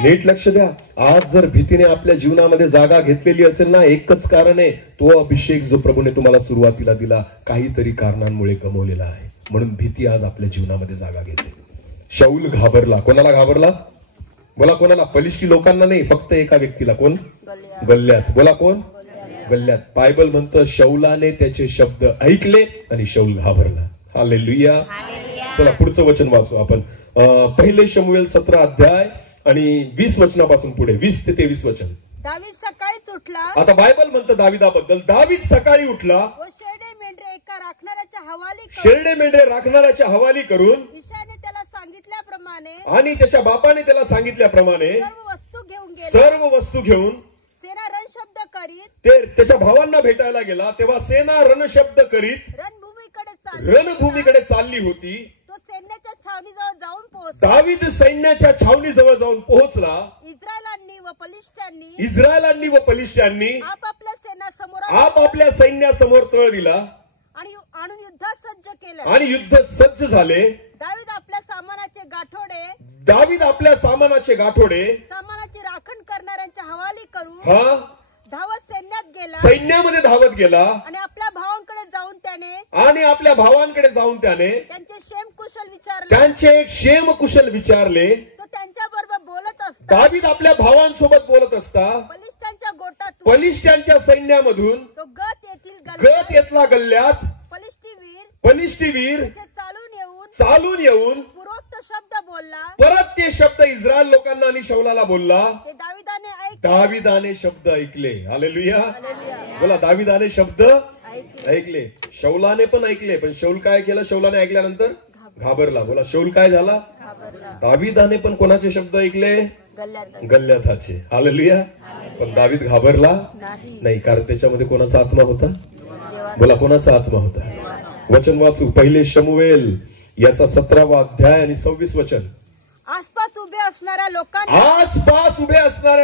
नीट लक्ष द्या. आज जर भीतीने आपल्या जीवनामध्ये जागा घेतलेली असेल ना, एकच कारण आहे, तो अभिषेक जो प्रभूने तुम्हाला सुरुवातीला दिला काहीतरी कारणांमुळे गमवलेला आहे. म्हणून भीती आज आपल्या जीवनामध्ये जागा घेते. शाऊल घाबरला. कोणाला घाबरला? बोला कोणाला? बलिष्ठी लोकांना नाही, फक्त एका व्यक्तीला. कोण? गल्ल्यात. बोला कोण? गल्ल्यात. बायबल म्हणतं शाऊलाने त्याचे शब्द ऐकले आणि शाऊल घाबरला. हालेलुया. चला पुढचं वचन वाचू आपण. पहिले शमूएल 17 अध्याय आणि 20 वचनापासून पुढे 20 ते 23 वचन. दावीद सकाळीच उठला. आता बायबल म्हणतं दाविदाबद्दल, दावीद सकाळी उठला व शेरडे मेंढरे एका राखणाऱ्याच्या हवाली करून, शेरडे मेंढरे राखणाऱ्याच्या हवाली करून ईशाने त्याला सांगितल्याप्रमाणे आणि त्याच्या बापाने त्याला सांगितल्याप्रमाणे सर्व वस्तू घेऊन गेला. सर्व वस्तू घेऊन सेना रणशब्द करीत ते त्याच्या भावांना भेटायला गेला. तेव्हा सेना रणशब्द करीत रणभूमीकडे चालली होती. तो सैन्याच्या छावणीजवळ जाऊन पोहोचला. दावीद सैन्याच्या छावणीजवळ जाऊन पोहोचला. इस्रायलांनी व पलिष्ठ्यांनी आपापल्या सैन्यासमोर तळ दिला आणि युद्धात सज्ज केलं. आणि युद्ध सज्ज झाले. दावीद आपल्या सामानाचे गाठोडे सामानाची राखण करणाऱ्यांच्या हवाली करून धावत सैन्यात गेला. सैन्यामध्ये धावत गेला आणि आपल्या भावांकडे जाऊन त्याने त्यांचे क्षेमकुशल विचारले. तो त्यांच्या बरोबर बोलत असता. दावीद आपल्या भावांसोबत बोलत असता बलिष्ठांच्या गोटातून, बलिष्ठांच्या सैन्यामधून तो गत येथला गल्ल्यात बलिष्ठी वीर चालून येऊन पूर्वोक्त शब्द बोलला. परत ते शब्द इस्रायल लोकांना आणि शाऊलाला बोलला. ते दाविदाने शब्द ऐकले. हालेलुया. बोला दाविदाने शब्द ऐकले. शाऊलाने पण ऐकले, पण शाऊल काय केलं? शाऊलाने ऐकल्यानंतर घाबरला. बोला शाऊल काय झाला? दाविदाने पण कोणाचे शब्द ऐकले? गल्ल्याथाचे. हालेलुया. पण दावीद घाबरला नाही, कारण त्याच्यामध्ये कोणाचा आत्मा होता? बोला कोणाचा आत्मा होता? वचन वाचू. पहिले शमूएल याचा 17वा अध्याय आणि 26 वचन. आसपास उभे असणाऱ्या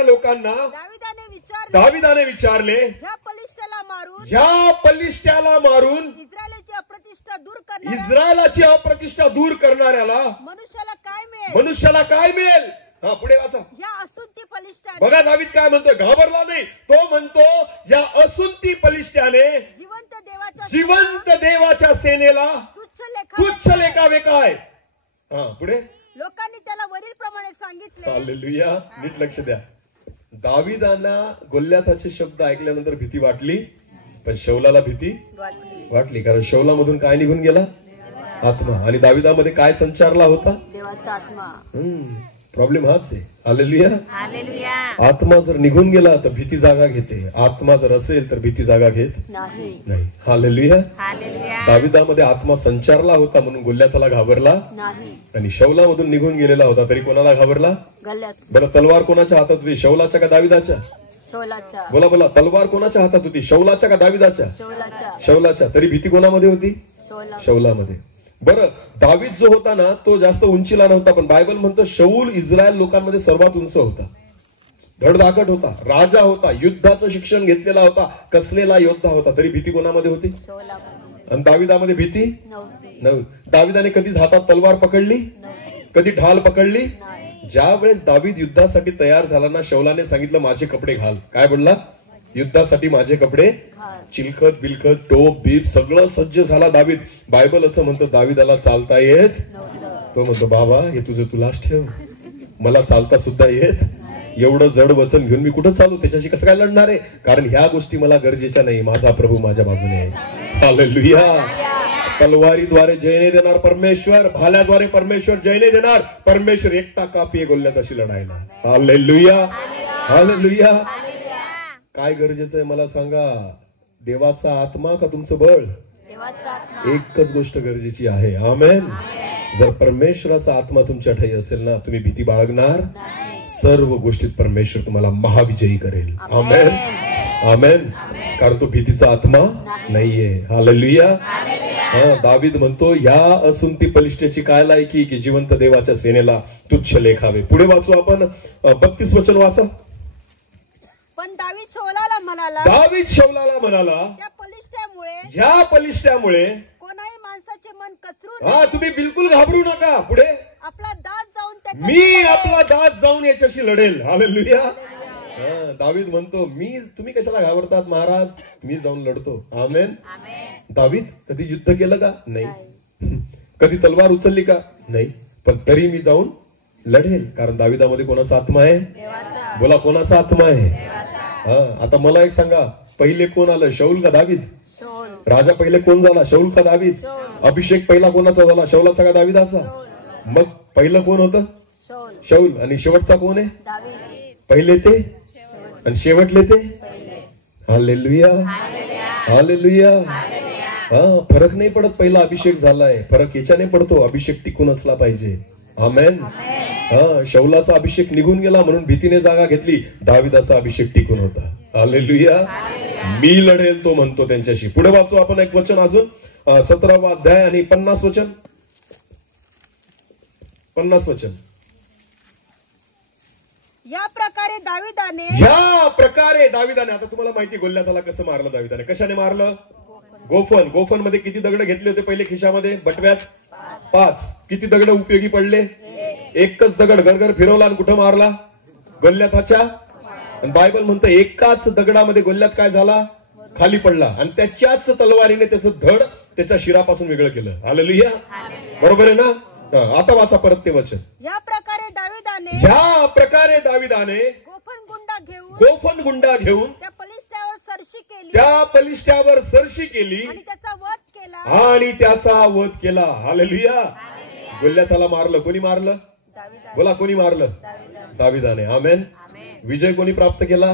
लोकांना दाविदाने विचारले, ह्या पलिष्ठ्याला मारून इस्रायलाची अप्रतिष्ठा दूर करणाऱ्याला मनुष्याला काय मिळेल? हा, पुढे वाचा. बघा दावीद काय म्हणतोय? घाबरला नाही. तो म्हणतो या असुंती पलिष्ठ्याने जिवंत देवाच्या सेनेला तुच्छ लेखावे काय? हा, पुढे. लोकांनी त्याला वरील प्रमाणे सांगितले. हालेलुया. नीट लक्ष द्या. दाविदांना गोल्याथाचे शब्द ऐकल्यानंतर भीती वाटली पण शौलाला भीती वाटली. वाटली, कारण शौलामधून काय निघून गेला? आत्मा. आणि दाविदामध्ये काय संचारला होता? देवाचा आत्मा. प्रॉब्लेम हाच आहे. हालेलुया. हालेलुया. आत्मा जर निघून गेला तर भीती जागा घेते, आत्मा जर असेल तर भीती जागा घेत नाही. नाही. हालेलुया. हालेलुया. दाविदामध्ये आत्मा संचारला होता म्हणून गोल्याथाला घाबरला नाही. आणि शौलामधून निघून गेलेला होता तरी कोणाला घाबरला? गल्ल्यात. बरं, तलवार कोणाच्या हातात होती? शौलाच्या का दाविदाच्या? शौलाच्या. बोला बोला, तलवार कोणाच्या हातात होती? शौलाच्या का दाविदाच्या? शौलाच्या. शौलाच्या. तरी भीती कोणामध्ये होती? शौला. शौलामध्ये. बरं, दावीद जो होता ना तो जास्त उंचीला नव्हता, पण बायबल म्हणतो शौल इस्रायल लोकांमध्ये सर्वात उंच होता, धडधाकट होता, राजा होता, युद्धाचं शिक्षण घेतलेला होता, कसलेला योद्धा होता. तरी भीती कोणामध्ये होती? शौलामध्ये. आणि दाविदामध्ये भीती नव्हती. नव्हती. दाविदाने कधीच हातात तलवार पकडली नव्हती. कधी ढाल पकडली नाही. ज्या वेळेस दावीद युद्धासाठी तयार झाला ना, शौलाने सांगितलं माझे कपडे घाल. काय बोलला? युद्धासाठी माझे कपडे. घाल. चिलखत बिलखत टोप बीप सगळं सज्ज झाला दावीद. बायबल असं म्हणतं दाविदाला चालता येत नव्हतं. तो म्हणतो बाबा हे तुझं तुलाच ठेव, मला चालता सुद्धा येत. एवढं जड वचन घेऊन मी कुठं चालू? त्याच्याशी कसं काय लढणार आहे? कारण ह्या गोष्टी मला गरजेच्या नाही. माझा प्रभू माझ्या बाजूने आहे. हालेलुया. तलवारीद्वारे जय नाही देणार परमेश्वर, भाल्याद्वारे परमेश्वर जय नाही देणार. परमेश्वर एकटा कापी गोल्यात अशी लढायला. हालेलुया. हालेलुया. काय गरजेचं आहे मला सांगा? देवाचा आत्मा का तुमचं बळ? देवाचा आत्मा. एकच गोष्ट गरजेची आहे. आमेन. जर परमेश्वराचा आत्मा तुमच्या ठाई असेल ना, तुम्ही भीती बाळगणार नाही. सर्व गोष्टीत परमेश्वर तुम्हाला महाविजयी करेल. आमेन. आमेन. कारण तो भीतीचा आत्मा नाहीये. हालेलुया. दावीद म्हणतो या असून ती बलिष्ठाची काय लायकी की जिवंत देवाच्या सेनेला तुच्छ लेखावे. पुढे वाचू आपण 32 वचन वाचा. पण दावीद शौलाला म्हणाला, दावीद शौलाला म्हणाला, या बलिष्ठामुळे कोणाही माणसाचे मन कचरू हा तुम्ही बिलकुल घाबरू नका. पुढे आपला दास जाऊन त्याच्या मी आपला दास जाऊन याच्याशी लढेल. हालेलुया. दावीद म्हणतो तुम्ही कशाला घाबरतात महाराज, मी जाऊन लढतो. आमेन. दावीद कधी युद्ध केलं का? नाही. कधी तलवार उचलली का? नाही. पण तरी मी जाऊन लढेल, कारण दाविदामध्ये कोणाचा आत्मा आहे? बोला, कोणाचा आत्मा आहे? आता मला एक सांगा, पहिले कोण आलं, शौल का दावीद? राजा पहिले कोण झाला, शौल का दावीद? अभिषेक पहिला कोणाचा झाला, शौलाचा का दाविदाचा? मग पहिलं कोण होतं? शौल. आणि शेवटचा कोण आहे? पहिले ते आणि शेवटले ते. हालेलुया. हालेलुया. फरक नाही पडत पहिला अभिषेक झालाय, फरक याच्याने पडतो अभिषेक टिकून असला पाहिजे. आमेन. शौलाचा अभिषेक निघून गेला म्हणून भीतीने जागा घेतली, दाविदाचा अभिषेक टिकून होता. हालेलुया. मी लढेल तो म्हणतो त्यांच्याशी. पुढे वाचू आपण एक वचन अजून, 17वा अध्याय आणि 50 वचन. 50 वचन. या प्रकारे दाविदाने आता तुम्हाला माहिती गोल्याथाला कसं मारलं दाविदाने? कशाने मारलं? गोफन. गोफन मध्ये किती दगड घेतले होते पहिले खिशामध्ये? बटव्यात 5. किती दगड उपयोगी पडले? एकच दगड गरगर फिरवला आणि कुठं मारला? गोल्याथाच्या. आणि बायबल म्हणतं एकाच दगडामध्ये गोल्यात काय झाला? खाली पडला आणि त्याच्याच तलवारीने त्याचं धड त्याच्या शिरापासून वेगळं केलं. हालेलुया. बरोबर आहे ना? आता वाचा परत ते वचन. या प्रकारे दाविदाने गोफन गुंडा घेऊन त्या बलिष्ठावर सरशी केली आणि त्याचा वध केला. हालेलुया. गोल्याथाला मारलं. कोणी मारलं? बोला, कोणी मारलं? दाविदाने. आमेन. विजय कोणी प्राप्त केला?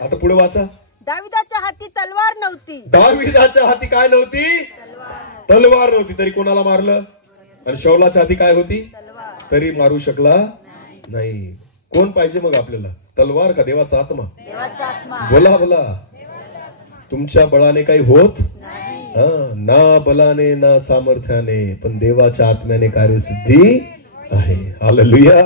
आता पुढे वाचा. दाविदाच्या हाती तलवार नव्हती. दाविदाच्या हाती काय नव्हती? तलवार नव्हती. तरी कोणाला मारलं? आणि शौलाच्या हाती काय होती? तरी मारू शकला नाही. कोण पाहिजे मग आपल्याला? तलवार का देवाचा आत्मा? बोला बोला. तुमच्या बळाने काही होत ना, बलाने ना सामर्थ्याने, पण देवाच्या आत्म्याने कार्यसिद्धी आहे. हालेलुया.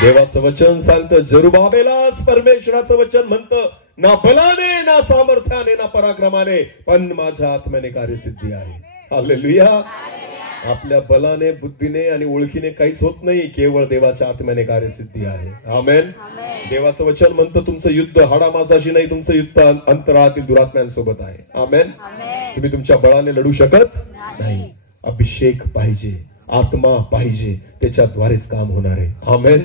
देवाचं वचन सांगतं, जरुबाबेलाच परमेश्वराचं वचन म्हणतं, ना बलाने ना सामर्थ्याने ना पराक्रमाने, पण माझ्या आत्म्याने कार्यसिद्धी आहे. हालेलुया. आपल्या बलाने बुद्धीने आणि ओळखीने काहीच होत नाही, केवळ देवाच्या आत्म्याने कार्यसिद्धी आहे. आमेन. देवाचं वचन म्हणतं तुमचं युद्ध हाडामासाशी नाही, तुमचं युद्ध अंतरातील दुरात्म्यांसोबत आहे. आमेन. तुम्ही तुमच्या बळाने लढू शकत नाही. अभिषेक पाहिजे, आत्मा पाहिजे, त्याच्याद्वारेच काम होणार आहे. आमेन.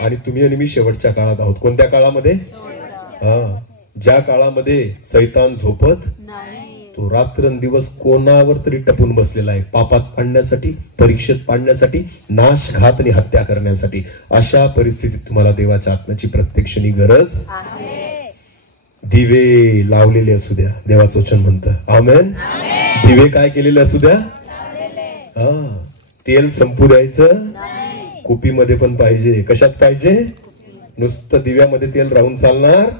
आणि तुम्ही आणि मी शेवटच्या काळात आहोत. कोणत्या काळामध्ये? ज्या काळामध्ये सैतान झोपत तो रात्रंदिवस कोणावर तरी टपून बसलेला आहे, पापात पाडण्यासाठी, परीक्षेत पाडण्यासाठी, नाश, घात आणि हत्या करण्यासाठी. अशा परिस्थितीत तुम्हाला देवाच्या आत्म्याची प्रत्यक्षाने गरज आहे. दिवे लावलेले असू द्या, देवाचं वचन म्हणतं. आमेन. दिवे काय केलेले असू द्या, तेल संपू द्यायचं, कुपीमध्ये पण पाहिजे. कशात पाहिजे? नुसतं दिव्यामध्ये तेल राहून चालणार,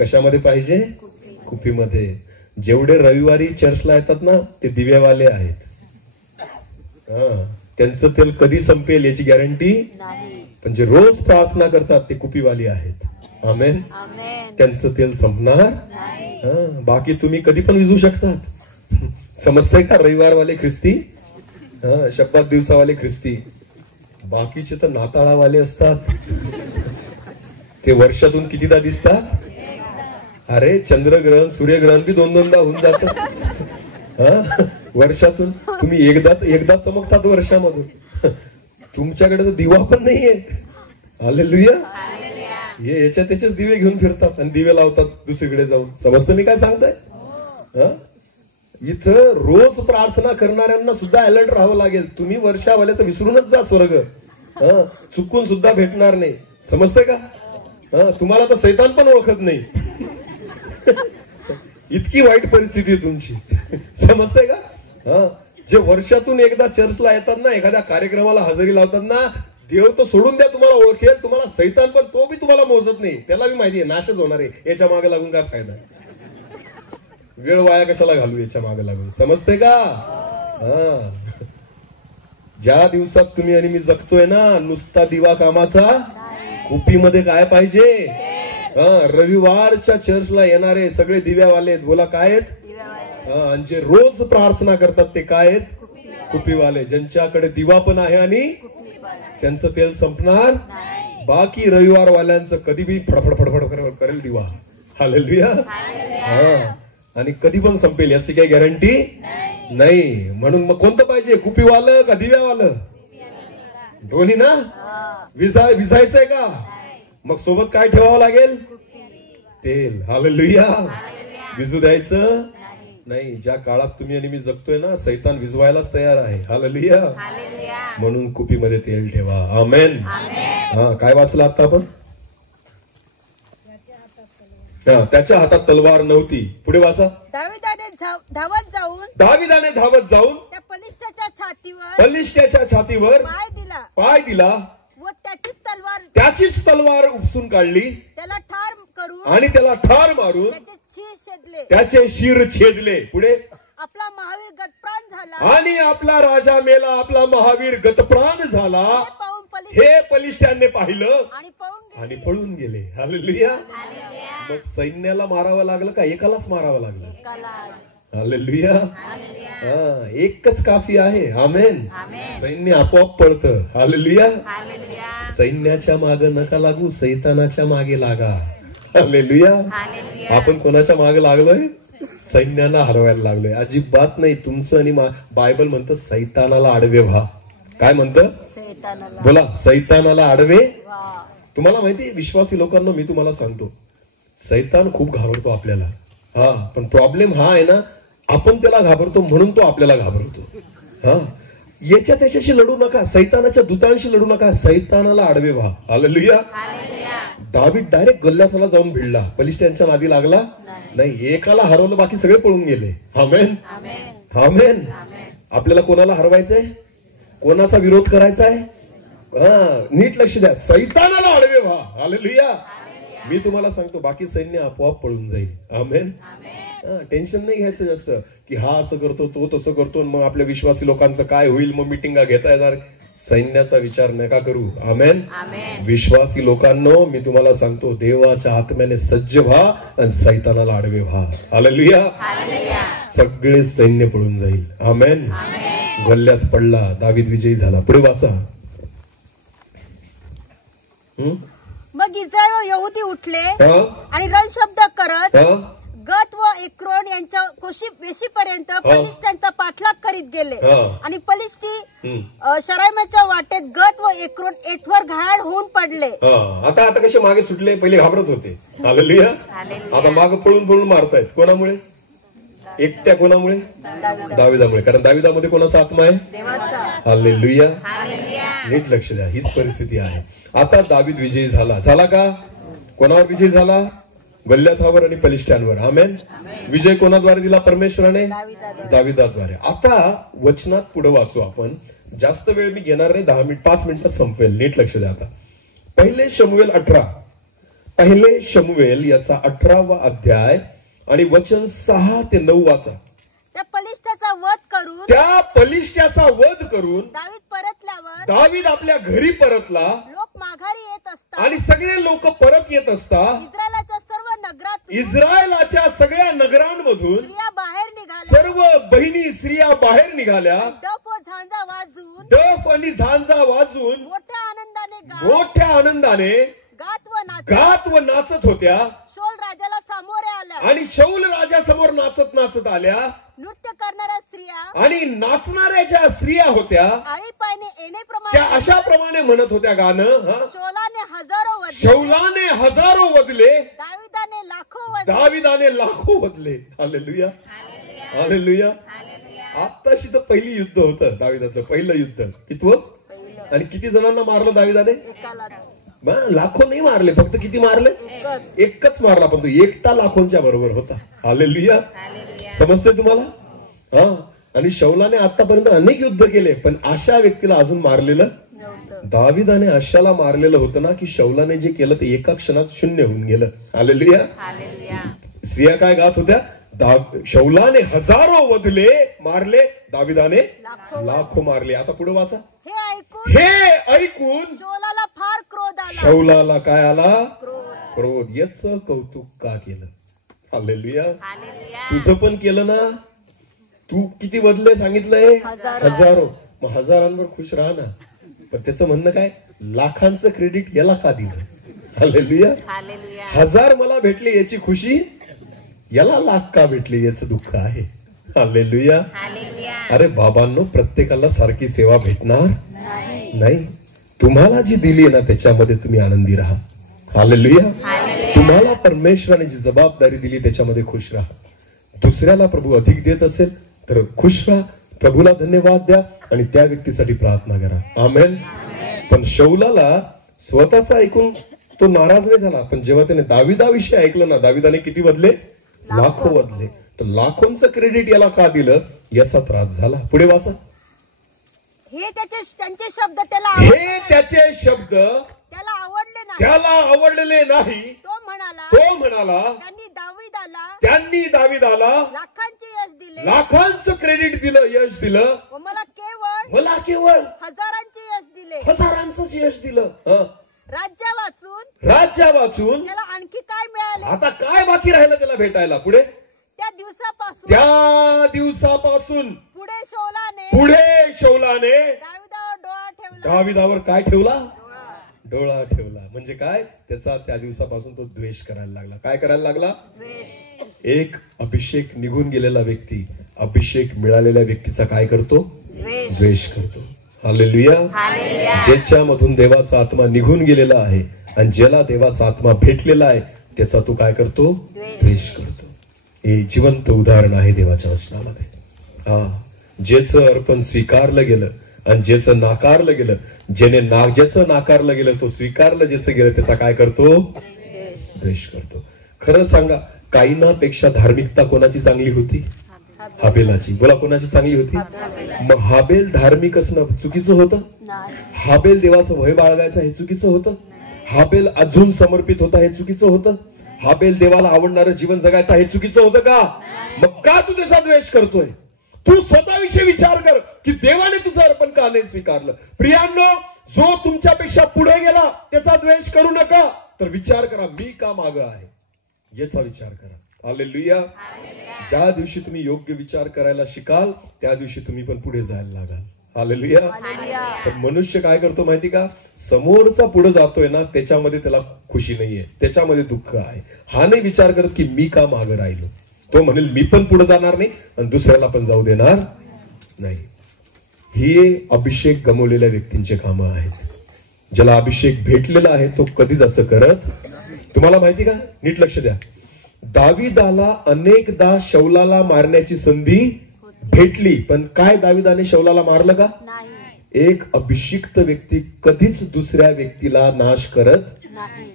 कशामध्ये पाहिजे? कुपीमध्ये. जेवढे रविवारी चर्चला येतात ना ते दिव्यावाले आहेत. त्यांचं तेल कधी संपेल याची गॅरंटी, पण जे रोज प्रार्थना करतात ते कुपीवाली आहेत. आमेन. त्यांचं तेल संपणार. बाकी तुम्ही कधी पण विजू शकतात. समजतंय का? रविवारवाले ख्रिस्ती, शब्दात दिवसावाले ख्रिस्ती, बाकीचे तर नाताळावाले असतात. ते वर्षातून कितीदा दिसतात? अरे चंद्रग्रहण, सूर्यग्रहण बी 2-2दा होऊन जात. वर्षातून तुम्ही एकदा चमकतात वर्षामधून. तुमच्याकडे तर दिवा पण नाहीये. हालेलुया. हे याच्या त्याचेच दिवे घेऊन फिरतात आणि दिवे लावतात दुसरीकडे जाऊन. समजतं मी काय सांगताय? इथं रोज प्रार्थना करणाऱ्यांना सुद्धा अलर्ट राहावं लागेल. तुम्ही वर्षावाले तर विसरूनच जा स्वर्ग. चुकून सुद्धा भेटणार नाही. समजतंय का? तुम्हाला तर सैतान पण ओळखत नाही. इतकी वाईट परिस्थिती आहे तुमची. समजतंय का? जे वर्षातून एकदा चर्चला येतात ना, एखाद्या कार्यक्रमाला हजेरी लावतात ना, देव तो सोडून द्या तुम्हाला ओळखेल. तुम्हाला सैतान पण तो बी तुम्हाला मोजत नाही. त्याला बी माहिती आहे नाशच होणार आहे. याच्या मागे लागून काय फायदा? वेळ वाया कशाला घालू याच्या मागे लागून? समजते का? ज्या दिवसात तुम्ही आणि मी जगतोय ना, नुसता दिवा कामाचा, कुपीमध्ये काय पाहिजे? रविवारच्या चर्चला येणारे सगळे दिव्यावाले. बोला काय आहेत? आणि जे रोज प्रार्थना करतात ते काय आहेत? कुपीवाले. ज्यांच्याकडे दिवा पण आहे आणि त्यांचं तेल संपणार. बाकी रविवार वाल्यांचं कधी बी फडफड फडफड करेल दिवा. हालेलुया. आणि कधी पण संपेल याची काही गॅरंटी नाही. म्हणून मग कोणतं पाहिजे? कुपीवालं का दिव्यावालं? दोन्ही ना. विजायचंय का? मग सोबत काय ठेवावं लागेल? तेल. हालेलुया. विजू द्यायचं नाही. ज्या काळात तुम्ही आणि मी जगतोय ना, सैतान विजवायलाच तयार आहे. हालेलुया. म्हणून कुपीमध्ये तेल ठेवा. आमेन. काय वाचलं आता आपण? त्याच्या हातात तलवार नव्हती. पुढे वाचा. दाविदाने धावत जाऊन त्या बलिष्ठाच्या छातीवर पाय दिला व त्याचीच तलवार उपसून काढली त्याला ठार करून आणि त्याला ठार मारून त्याचे शिर छेदले. पुढे आपला महावीर गतप्राण झाला आणि आपला राजा मेला, आपला महावीर गतप्राण झाला. हे बलिष्ठांनी पाहिलं आणि पळून गेले. हालेलुया. मग सैन्याला मारावं लागलं का एकालाच मारावं लागलं? हालेलुया. एकच काफी आहे. आमेन. सैन्य आपोआप पळतं. हालेलुया. सैन्याच्या मागे नका लागू, सैतानाच्या मागे लागा. हालेलुया. आपण कोणाच्या मागे लागलोय? सैन्याला हरवायला लागलोय. अजिबात नाही. तुमचं आणि बायबल म्हणतं सैतानाला आडवे व्हा. काय म्हणतं? बोला. सैतानाला आडवे. तुम्हाला माहिती विश्वासी लोकांना मी तुम्हाला सांगतो, सैतान खूप घाबरतो आपल्याला. पण प्रॉब्लेम हा आहे ना, आपण त्याला घाबरतो म्हणून तो आपल्याला घाबरतो. याच्या त्याच्याशी लढू नका, सैतानाच्या दूतांशी लढू नका, सैतानाला आडवे व्हा. हालेलुया. दावीद डायरेक्ट गल्ल्याला जाऊन भिडला. बलिष्ठांच्या नादी लागला नाही. एकाला हरवलं, बाकी सगळे पळून गेले. आमेन. आमेन. आपल्याला कोणाला हरवायचंय? कोणाचा विरोध करायचा आहे? नीट लक्ष द्या. सैतानाला आडवे व्हा. हालेलुया. मी तुम्हाला सांगतो बाकी सैन्य आपोआप पळून जाईल. आमेन. टेन्शन नाही घ्यायचं जास्त की हा असं करतो तो तसं करतो, मग आपल्या विश्वासी लोकांचं काय होईल, मग मिटिंगा घेता येणार. सैन्याचा विचार नका करू. आमेन. विश्वासी लोकांनो मी तुम्हाला सांगतो, देवाच्या आत्म्याने सज्ज व्हा आणि सैतानाला आडवे व्हा. हालेलुया. सगळे सैन्य पळून जाईल. आमेन. गल्ल्यात पडला, दावीद विजयी झाला. पुढे वाचा. मग इस्रायल यहुदी उठले आणि रणशब्द करत गत व एक्रोन यांच्या वेशीपर्यंत पलिष्ठांचा पाठलाग करीत गेले आणि पलिष्ठी शरायमाच्या वाटेत गत व एक्रोन एथवर घायाळ होऊन पडले. आता कसे मागे सुटले? पहिले घाबरत होते. हालेलुया. आता मागे पळून पळून मारतायत. कोणामुळे? एकट्या कोणामुळे? दाविदामुळे. कारण दाविदामध्ये कोणाचा आत्मा आहे? हालेलुया. नीट लक्ष द्या. हीच परिस्थिती आहे. आता दावीद विजयी झाला का? कोणावर विजय झाला? गल्ल्याथावर आणि पलिष्ठांवर. आमेन. विजय कोणाद्वारे दिला? परमेश्वराने, दाविदाद्वारे. आता वचनात पुढे वाचू आपण. जास्त वेळ मी घेणार नाही. 5 मिनिटात संपेल. नीट लक्ष द्या. आता पहिले शमूएल याचा 18वा अध्याय आणि वचन 6 ते 9 वाचा. त्या पलिष्ठाचा वध करून दावीद परतल्यावर दावीद आपल्या घरी परतला. लोक माघारी येत असतात आणि सगळे लोक परत येत असतात. इस्रायलाच्या सगळ्या नगरांमधून स्त्रिया बाहेर निघाल्या. सर्व बहिणी स्त्रिया बाहेर निघाल्या. डफ व झांजा वाजून डफ आणि झांजा वाजून मोठ्या आनंदाने गात व नाचत होत्या. शौल राजाला सामोरे आल्या आणि शौल राजा समोर नाचत आल्या. नृत्य करणाऱ्या स्त्रिया आणि नाचणाऱ्या ज्या स्त्रिया होत्या आळीपायने येण्याप्रमाणे त्या अशा प्रमाणे म्हणत होत्या गाणं. शौलाने हजारो वदले, दाविदाने लाखो वदले. हालेलुया. हालेलुया. आत्ताशी तर पहिली युद्ध होतं दाविदाचं. पहिलं युद्ध कितवं? आणि किती जणांना मारलं दाविदाने? लाखो नाही मारले. फक्त किती मारले? एकच मारला. पण तो एकटा लाखोंच्या बरोबर होता. हालेलुया. समजते तुम्हाला? आणि शौलाने आतापर्यंत अनेक युद्ध केले पण अशा व्यक्तीला अजून मारलेलं. दाविदाने अशाला मारलेलं होतं ना की शौलाने जे केलं ते एका क्षणात शून्य होऊन गेलं. हालेलुया. स्त्रिया काय गात होत्या? शौलाने हजारो वधले, मारले. दाविदाने लाखो मारले. आता पुढे वाचा. हे ऐकून शौलाला फार क्रोध आला. शौलाला काय आला? क्रोध. याचं कौतुक का केलं? हालेलुया. तुझं पण केलं ना. तू किती बदले सांगितलंय? हजारो. मग हजारांवर खुश राहा ना. पण त्याचं म्हणणं काय? लाखांचं क्रेडिट याला का दिलं? हालेलुया. 1000 मला भेटले याची खुशी, याला लाख का भेटले याचं दुःख आहे. हालेलुया. अरे बाबांनो, प्रत्येकाला सारखी सेवा भेटणार नाही. तुम्हाला जी दिली ना त्याच्यामध्ये तुम्ही आनंदी राहा. हालेलुया. तुम्हाला परमेश्वराने जी जबाबदारी दिली त्याच्यामध्ये खुश राहा. दुसऱ्याला प्रभू अधिक देत असेल तर खुश राहा. प्रभूला धन्यवाद द्या आणि त्या व्यक्तीसाठी प्रार्थना करा. आमेन. पण शौलाला स्वतःचा ऐकून तो नाराज नाही झाला. पण जेव्हा त्याने दाविदाविषयी ऐकलं ना, दाविदाने किती वदले? लाखो वदले. तर लाखोंचं क्रेडिट याला का दिलं याचा त्रास झाला. पुढे वाचा. हे त्यांचे शब्द त्याला आवडलेले नाही. तो म्हणाला त्यांनी दाविदाला लाखांचं क्रेडिट दिलं, यश दिलं. मला केवळ हजारांचं यश दिलं. राज्य वाचून त्याला आणखी काय मिळाले? आता काय बाकी राहिलं त्याला भेटायला? पुढे त्या दिवसापासून पुढे शौलाने दाविदावर काय ठेवला? डोळा ठेवला. म्हणजे काय? त्याचा त्या दिवसापासून तो द्वेष करायला लागला. काय करायला लागला? एक अभिषेक निघून गेलेला व्यक्ती अभिषेक मिळालेल्या व्यक्तीचा काय करतो? द्वेष करतो. हालेलुया. ज्याच्यामधून देवाचा आत्मा निघून गेलेला आहे आणि ज्याला देवाचा आत्मा भेटलेला आहे त्याचा तो काय करतो? द्वेष करतो. हे जिवंत उदाहरण आहे देवाच्या वचनामध्ये. ज्याचं अर्पण स्वीकारलं गेलं आणि ज्याचं नाकारलं गेलं, ज्याचं नाकारलं गेलं तो स्वीकारलं ज्याचं गेलं त्याचा काय करतो? द्वेष करतो. खरं सांगा, काईनापेक्षा धार्मिकता कोणाची चांगली होती? हाबेलाची. बोला, कोणाची चांगली होती? मग हाबेल धार्मिक असणं चुकीचं होतं? हाबेल देवाचं भय बाळगायचं हे चुकीचं होतं? हाबेल अजून समर्पित होता हे चुकीचं होतं? हाबेल देवाला आवडणारं जीवन जगायचं हे चुकीचं होतं का? मग का तू त्याचा द्वेष करतोय? तू स्वतःविषयी विचार कर की देवाने तुझं अर्पण का नाही स्वीकारलं. प्रियांनो, जो तुमच्यापेक्षा पुढे गेला त्याचा द्वेष करू नका. तर विचार करा, मी का मागं आहे याचा विचार करा. हालेलुया. ज्या दिवशी तुम्ही योग्य विचार करायला शिकाल त्या दिवशी तुम्ही पण पुढे जायला लागाल. हालेलुया. पण मनुष्य काय करतो माहिती का, समोरचा पुढे जातोय ना त्याच्यामध्ये त्याला खुशी नाहीये, त्याच्यामध्ये दुःख आहे. हा नाही विचार करत की मी का मागे राहिलो. तो म्हणेल मी पण पुढे जाणार नाही आणि दुसऱ्याला पण जाऊ देणार नाही. ही अभिषेक गमवलेल्या व्यक्तींचे कामं आहेत. ज्याला अभिषेक भेटलेला आहे तो कधीच असं करत. तुम्हाला माहिती का, नीट लक्ष द्या, दाविदाला अनेकदा शौलाला मारण्याची संधी भेटली, पण काय दाविदाने शौलाला मारलं का? एक अभिषिक्त व्यक्ती कधीच दुसऱ्या व्यक्तीला नाश करत नाही.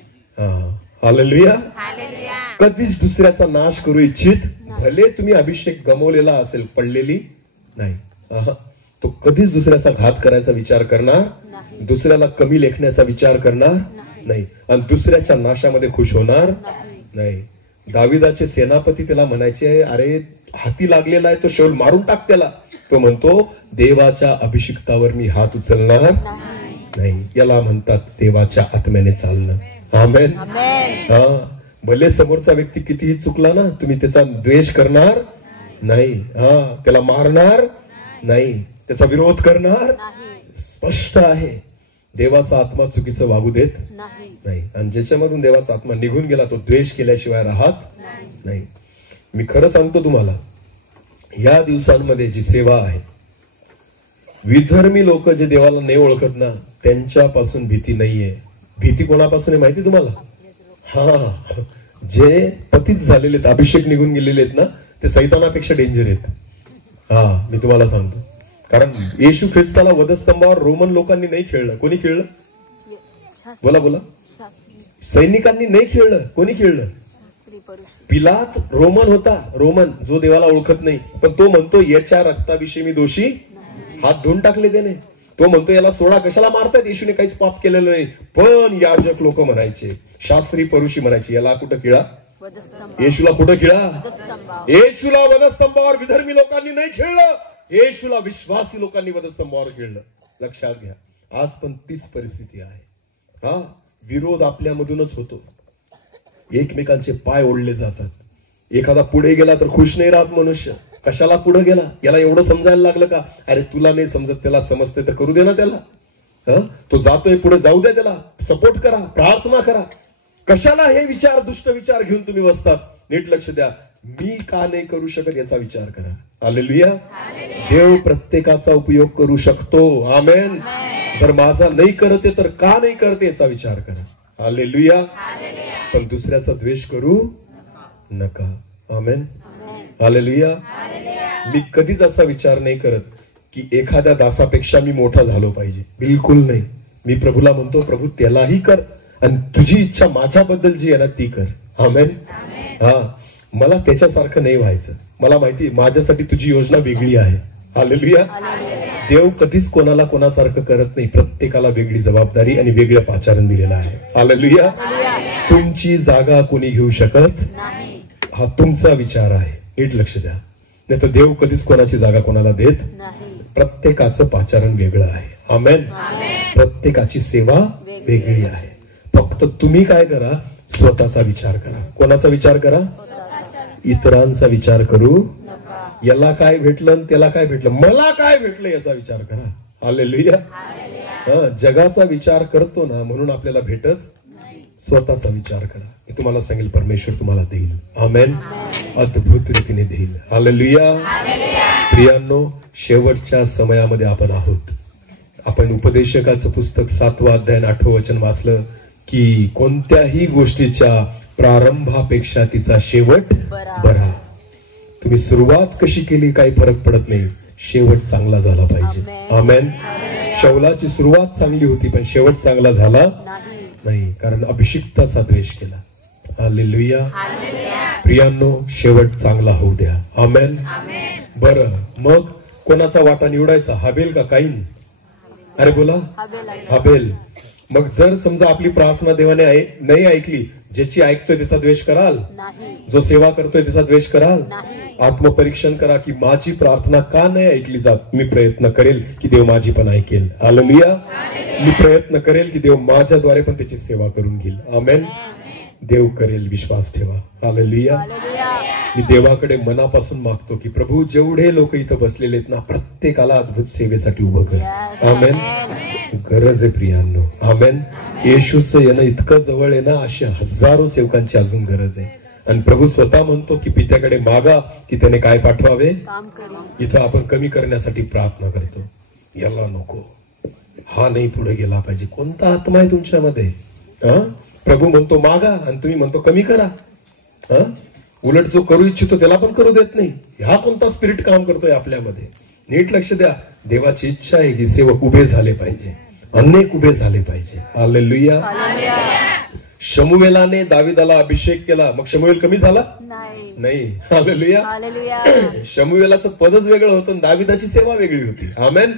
हालेलुया. कधीच दुसऱ्याचा नाश करू इच्छित, भले तुम्ही अभिषेक गमवलेला असेल, पडलेली नाही. तो कधीच दुसऱ्याचा घात करायचा विचार करणार, दुसऱ्याला कमी लेखण्याचा विचार करणार नाही आणि दुसऱ्याच्या नाशामध्ये खुश होणार नाही. दाविदाचे सेनापती त्याला म्हणायचे, अरे हाती लागलेला आहे तो शौल, मारून टाक त्याला. तो म्हणतो, देवाच्या अभिषिक्तावर मी हात उचलणार नाही. याला म्हणतात देवाच्या आत्म्याने चालणं. आमेन. भले समोरचा व्यक्ती कितीही चुकला ना, तुम्ही त्याचा द्वेष करणार नाही, त्याला मारणार नाही, त्याचा विरोध करणार. स्पष्ट आहे, देवाचा आत्मा चुकीचं वागू देत नाही. आणि ज्याच्यामधून देवाचा आत्मा निघून गेला तो द्वेष केल्याशिवाय राहत नाही. मी खरं सांगतो तुम्हाला, या दिवसांमध्ये जी सेवा आहे, विधर्मी लोक जे देवाला नाही ओळखत ना, त्यांच्यापासून भीती नाहीये. भीती कोणापासून आहे माहिती तुम्हाला? जे पतित झालेले आहेत, अभिषेक निघून गेलेले आहेत ना, ते सैतानापेक्षा डेंजर आहेत. मी तुम्हाला सांगतो, कारण येशू ख्रिस्ताला वधस्तंभावर रोमन लोकांनी नाही खेळलं. कोणी खेळलं? बोला बोला. सैनिकांनी नाही खेळलं. कोणी खेळलं? पिलात रोमन होता, रोमन जो देवाला ओळखत नाही, पण तो म्हणतो याच्या रक्ताविषयी मी दोषी, हात धुवून टाकले त्याने. तो म्हणतो याला सोडा, कशाला मारतात, येशूने काहीच पाप केलेलं नाही. पण याजक लोक म्हणायचे, शास्त्री परुषी म्हणायचे, याला कुठं खिळा, येशूला कुठं खिळा. येशूला वधस्तंभावर विधर्मी लोकांनी नाही खेळलं, येशूला विश्वासी लोकांनी वधस्तंभावर खेळलं. लक्षात घ्या, आज पण तीच परिस्थिती आहे. विरोध आपल्यामधूनच होतो, एकमेकांचे पाय ओढले जातात. एखादा पुढे गेला तर खुश नाही राहत मनुष्य. कशाला पुढे गेला, याला एवढं समजायला लागलं का? अरे तुला नाही समजत, त्याला समजते तर करू दे ना त्याला. तो जातोय पुढे, जाऊ द्या त्याला, सपोर्ट करा, प्रार्थना करा. कशाला हे विचार, दुष्ट विचार घेऊन तुम्ही बसतात? नीट लक्ष द्या, मी का नाही करू शकत याचा विचार करा. हालेलुया. देव प्रत्येकाचा उपयोग करू शकतो. आमेन. जर माझा नाही करते तर का नाही करते याचा विचार करा. हालेलुया. पण दुसऱ्याचा द्वेष करू नका. आमेन. हालेलुया. मी कधीच असा विचार नाही करत की एखाद्या दासापेक्षा मी मोठा झालो पाहिजे. बिलकुल नाही. मी प्रभूला म्हणतो, प्रभू त्यालाही कर आणि तुझी इच्छा माझ्याबद्दल जी आहे ना ती कर. आमेन. मला त्याच्यासारखं नाही व्हायचं. मला माहिती माझ्यासाठी तुझी योजना वेगळी आहे. हालेलुया. देव कधीच कोणाला कोणासारखं करत नाही. प्रत्येकाला वेगळी जबाबदारी आणि वेगळं पाचारण दिलेलं आहे. हालेलुया. तुमची जागा कोणी घेऊ शकत, हा तुमचा विचार आहे. नीट लक्ष द्या. नाही तर देव कधीच कोणाची जागा कोणाला देत. प्रत्येकाचं पाचारण वेगळं आहे. आमेन. प्रत्येकाची सेवा वेगळी आहे. फक्त तुम्ही काय करा, स्वतःचा विचार करा. कोणाचा विचार करा? इतरांचा विचार करू. याला काय भेटलं, त्याला काय भेटलं, मला काय भेटलं याचा विचार करा. हालेलुया. जगाचा विचार करतो ना म्हणून आपल्याला भेटत, स्वतःचा विचार करा. मी तुम्हाला सांगेल, परमेश्वर तुम्हाला देईल. आमेन. अद्भुत रीतीने देईल. हालेलुया. प्रियांनो, शेवटच्या समयामध्ये आपण आहोत. आपण उपदेशकाचं पुस्तक 7वा अध्याय 8वं वचन वाचलं की कोणत्याही गोष्टीच्या प्रारंभापेक्षा तिचा शेवट बरा. तुम्ही सुरुवात कशी केली काही फरक पडत नाही, शेवट चांगला झाला पाहिजे. आमेन. शौलाची सुरुवात चांगली होती पण शेवट चांगला झाला नाही, कारण अभिषिक्ताचा द्वेष केला. हालेलुया. प्रियांनो, शेवट चांगला होऊ द्या. आमेन. बरं, मग कोणाचा वाटा निवडायचा, हाबेल का काईन? अरे बोला, हाबेल. मग जर समजा आपली प्रार्थना देवाने नाही ऐकली, ज्याची ऐकतोय त्याचा द्वेष कराल, जो सेवा करतोय त्याचा द्वेष कराल. आत्मपरीक्षण करा की माझी प्रार्थना का नाही ऐकली जात. मी प्रयत्न करेल की देव माझी पण ऐकेल. हालेलुया. मी प्रयत्न करेल की देव माझ्याद्वारे पण त्याची सेवा करून घेईल. आमेन. देव करेल, विश्वास ठेवा. हालेलुया. मी देवाकडे मनापासून मागतो की प्रभू जेवढे लोक इथं बसलेले आहेत ना, प्रत्येकाला अद्भुत सेवेसाठी उभं कर. आमेन. गरज आहे प्रियांनो. आमेन. येशूचं येणं इतकं जवळ आहे ना, अशा हजारो सेवकांची अजून गरज आहे. आणि प्रभू स्वतः म्हणतो की पित्याकडे मागा की त्याने काय पाठवावे. इथं आपण कमी करण्यासाठी प्रार्थना करतो. याला नको, हा नाही पुढे गेला पाहिजे. कोणता आत्मा आहे तुमच्यामध्ये? प्रभू म्हणतो मागा आणि तुम्ही म्हणतो कमी करा. उलट जो करू इच्छितो त्याला पण करू देत नाही. हा कोणता स्पिरिट काम करतोय आपल्यामध्ये? नीट लक्ष द्या. देवाची इच्छा आहे की सेवक उभे झाले पाहिजे, अनेक उभे झाले पाहिजे. हालेलुया. शमूएलाने दाविदाला अभिषेक केला, मग शमूएल कमी झाला नाही. हालेलुया. शमूएलाचं पदच वेगळं होतं, दाविदाची सेवा वेगळी होती. आमेन.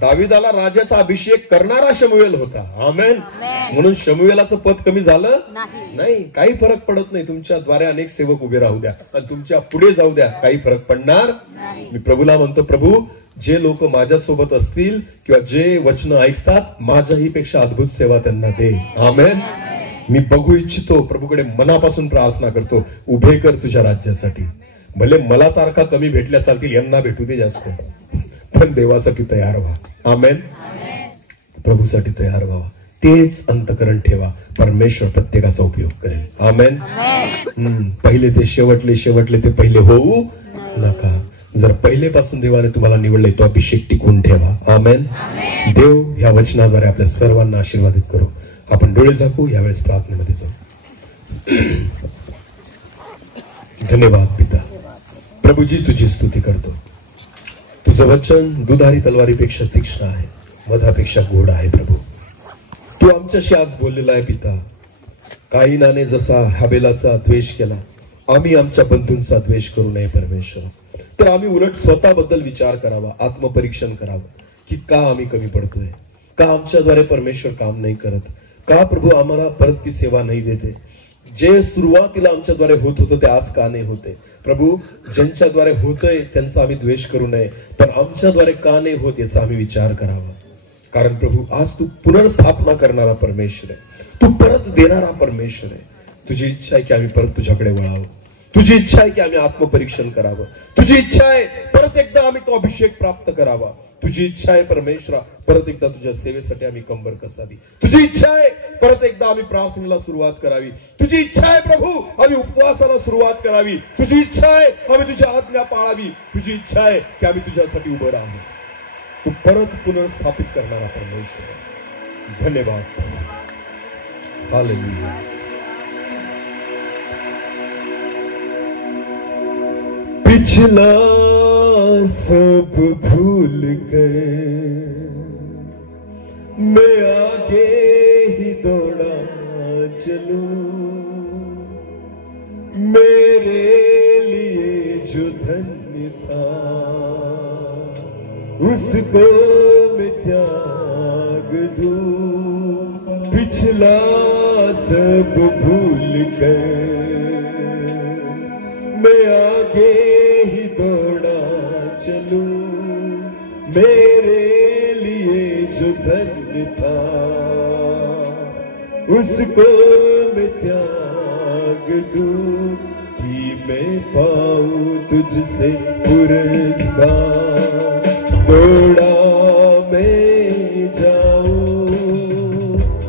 दाविदाला राजाचा अभिषेक करणारा शमूएल होता. आमेन. म्हणून शमूएलाचं पद कमी झालं नाही. काही फरक पडत नाही. तुमच्याद्वारे अनेक सेवक उभे राहू द्या आणि तुमच्या पुढे जाऊ द्या, काही फरक पडणार. मी प्रभूला म्हणतो, प्रभू जे लोक माझ्यासोबत असतील किंवा जे वचन ऐकतात, माझ्याही पेक्षा अद्भुत सेवा त्यांना दे. आमेन. मी बघू इच्छितो. प्रभूकडे मनापासून प्रार्थना करतो, उभे कर तुझ्या राज्यासाठी. भले मला तारखा कमी भेटल्या चालतील, यांना भेटू दे जास्त, पण देवासाठी तयार व्हा. आमेन. प्रभूसाठी तयार व्हावा. तेच अंतकरण ठेवा. परमेश्वर प्रत्येकाचा उपयोग करेल. आमेन. पहिले ते शेवटले, शेवटले ते पहिले होऊ नका. जर पहिलेपासून देवाने तुम्हाला निवडले तो अभिषेक टिकवून ठेवा. आमेन. देव ह्या वचनाद्वारे आपल्या सर्वांना आशीर्वादित करू. आपण डोळे झाकू, यावेळेस प्रार्थनेमध्ये जाऊ. धन्यवाद पिता. प्रभूजी तुझी स्तुती करतो. तुझं वचन दुधारी तलवारीपेक्षा तीक्ष्ण आहे, मधापेक्षा गोड आहे. प्रभू तू आमच्याशी आज बोललेला आहे पिता. काईनाने जसा हाबेलाचा द्वेष केला, आम्ही आमच्या बंधूंचा द्वेष करू नये परमेश्वर. तर आम्ही उलट स्वतःबद्दल विचार करावा, आत्मपरीक्षण करावं की का आम्ही कमी पडतोय, का आमच्याद्वारे परमेश्वर काम नाही करत, का प्रभू आम्हाला परत ती सेवा नाही देते. जे सुरुवातीला आमच्याद्वारे होत होतं ते आज का नाही होते. प्रभू ज्यांच्याद्वारे होतंय त्यांचा आम्ही द्वेष करू नये, पण आमच्याद्वारे का नाही होत याचा आम्ही विचार करावा. कारण प्रभू आज तू पुनर्स्थापना करणारा परमेश्वर आहे, तू परत देणारा परमेश्वर आहे. तुझी इच्छा आहे की आम्ही परत तुझ्याकडे वळावं. तुझी इच्छा आहे की आम्ही आत्मपरीक्षण करावं. तुझी इच्छा आहे परत एकदा आम्ही तो अभिषेक प्राप्त करावा. तुझी इच्छा आहे परमेश्वरा परत एकदा तुझ्या सेवेसाठी आम्ही कंबर कसावी. तुझी इच्छा आहे परत एकदा आम्ही प्रार्थनेला सुरुवात करावी. तुझी इच्छा आहे प्रभू आम्ही उपवासाला सुरुवात करावी. तुझी इच्छा आहे आम्ही तुझ्या आज्ञा पाळावी. तुझी इच्छा आहे की आम्ही तुझ्यासाठी उभं राहावं. तू परत पुनर्स्थापित करणारा परमेश्वर. धन्यवाद. हालेलुया. पिछला सब भूल कर मैं आगे ही दौड़ा चलूं. मेरे लिए जो धन्य था उसको मैं त्याग दूं. पिछला सब भूल कर मैं आगे ही दौड़ा चलूं. मेरे लिए जो धन्य था उसको मैं त्याग दूं कि मैं पाऊं तुझसे पुरस्कार. दौड़ा मैं जाऊं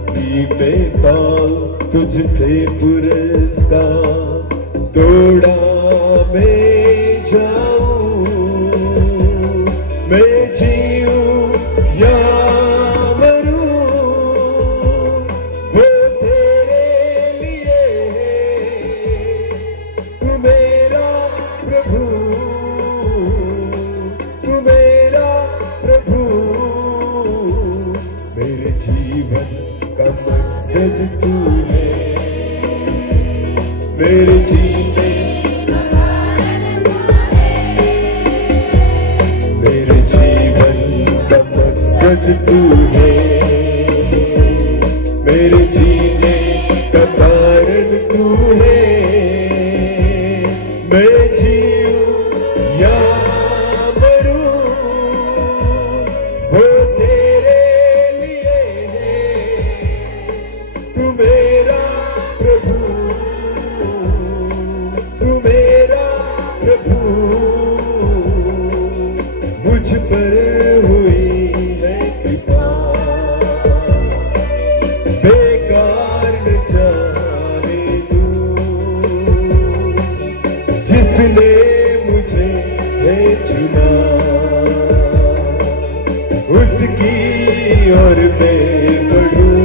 कि मैं पाऊं तुझसे पुरस्कार. दौड़ा मैं जाऊं, मैं जीऊं या मरूं, वो तेरे लिए है. तू मेरा प्रभु, तू मेरा प्रभु. मेरे जीवन का मकसद तू है. मेरे जीवन तू है. मेरे जीने का कारण तू है. मैं जीऊं या मरूं वो तेरे लिए है. तू मेरा प्रभु, तू मेरा पर हुई है कृपा, बेकार न जाने दूं जिसने मुझे है चुना, उसकी और मैं बढ़ूं।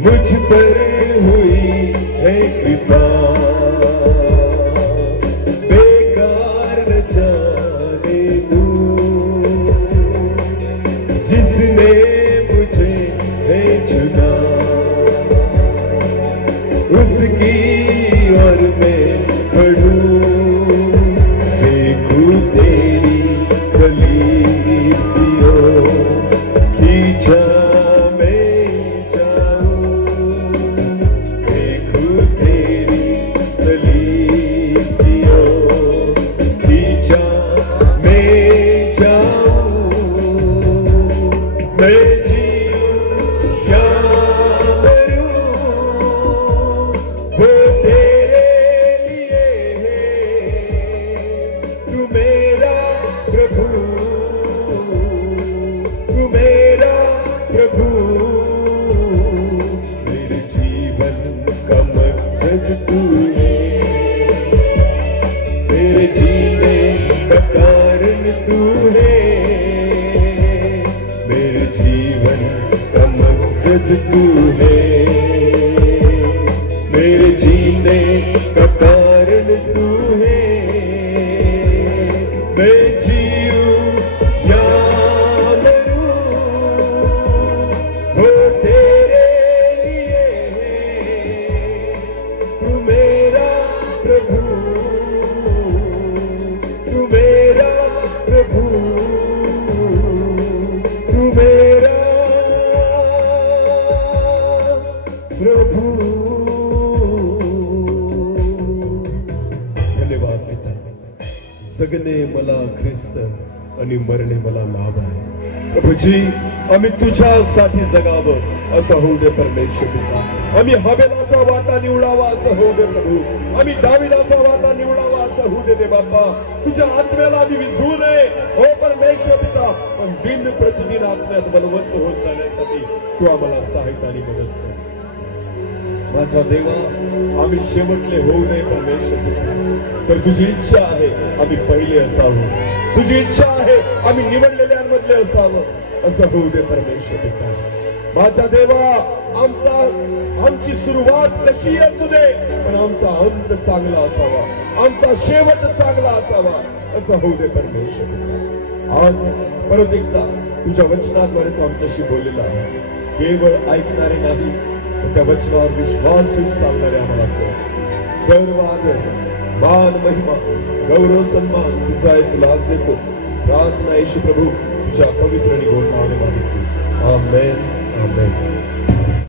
मुझ पर हुई है कृपा, बेकार न जाने दूं जिसने मुझे है चुना, उसकी और मैं बढ़ूं। देखूं तेरी सलीब की ओर, खींचा मैं जाऊं। देखूं तेरी सलीब की ओर, खींचा मैं जाऊं। मैं जीऊं या मरूं, वो तेरे लिए है। तू मेरा प्रभु, तू मेरा प्रभु। मेरे जीवन का मकसद तू है, मेरे जीने का कारण तू है। मेरे जीवन का मकसद तू है, मेरे जीने का कारण तू है। मैं जीऊं या मरूं, वो तेरे लिए है। तू मेरा प्रभु, तू मेरा प्रभु, तू मेरा प्रभु। धन्यवाद पिता, जगणे मला ख्रिस्त आणि मरणे मला लाभ आहे। प्रभूजी, आम्ही तुझ्यासाठी जगावं असं होऊ दे परमेश्वर पिता। आम्ही हवेलाचा वाटा निवडावा असं होऊ दे प्रभू। आम्ही दाविदाचा वाटा निवडावा असं होऊ दे बाप्पा। तुझ्या आत्म्याला आम्ही विसरू नये हो परमेश्वर पिता, पण दिन प्रतिदिन आत्म्यात बलवंत होत जाण्यासाठी तू आम्हाला सहायता आणि मदत कर। माझ्या देवा, आम्ही शेवटले होऊ नये परमेश्वर पिता, तर तुझी इच्छा आहे आम्ही पहिले असावं, तुझी इच्छा आहे आम्ही निवडलेल्यांमधले असावं असं होऊ दे परमेश्वर पिता। माझ्या देवा, आमची सुरुवात कशी असू दे, पण आमचा अंत चांगला असावा, आमचा शेवट चांगला असावा असं होऊ दे परमेश्वर पिता। आज परत एकदा तुझ्या वचनाद्वारे तू आमच्याशी बोललेला आहे। केवळ ऐकणारे नाही, त्या वचनावर विश्वास ठेवून चालणारे आम्हाला कर। सर्व आदर, मान, महिमा, गौरव, सन्मान तुझा आहे, तुला आज देतो। प्रार्थना येशू प्रभू तुझ्या पवित्र आणि गोड नावाने मागितली, आमेन, आमेन।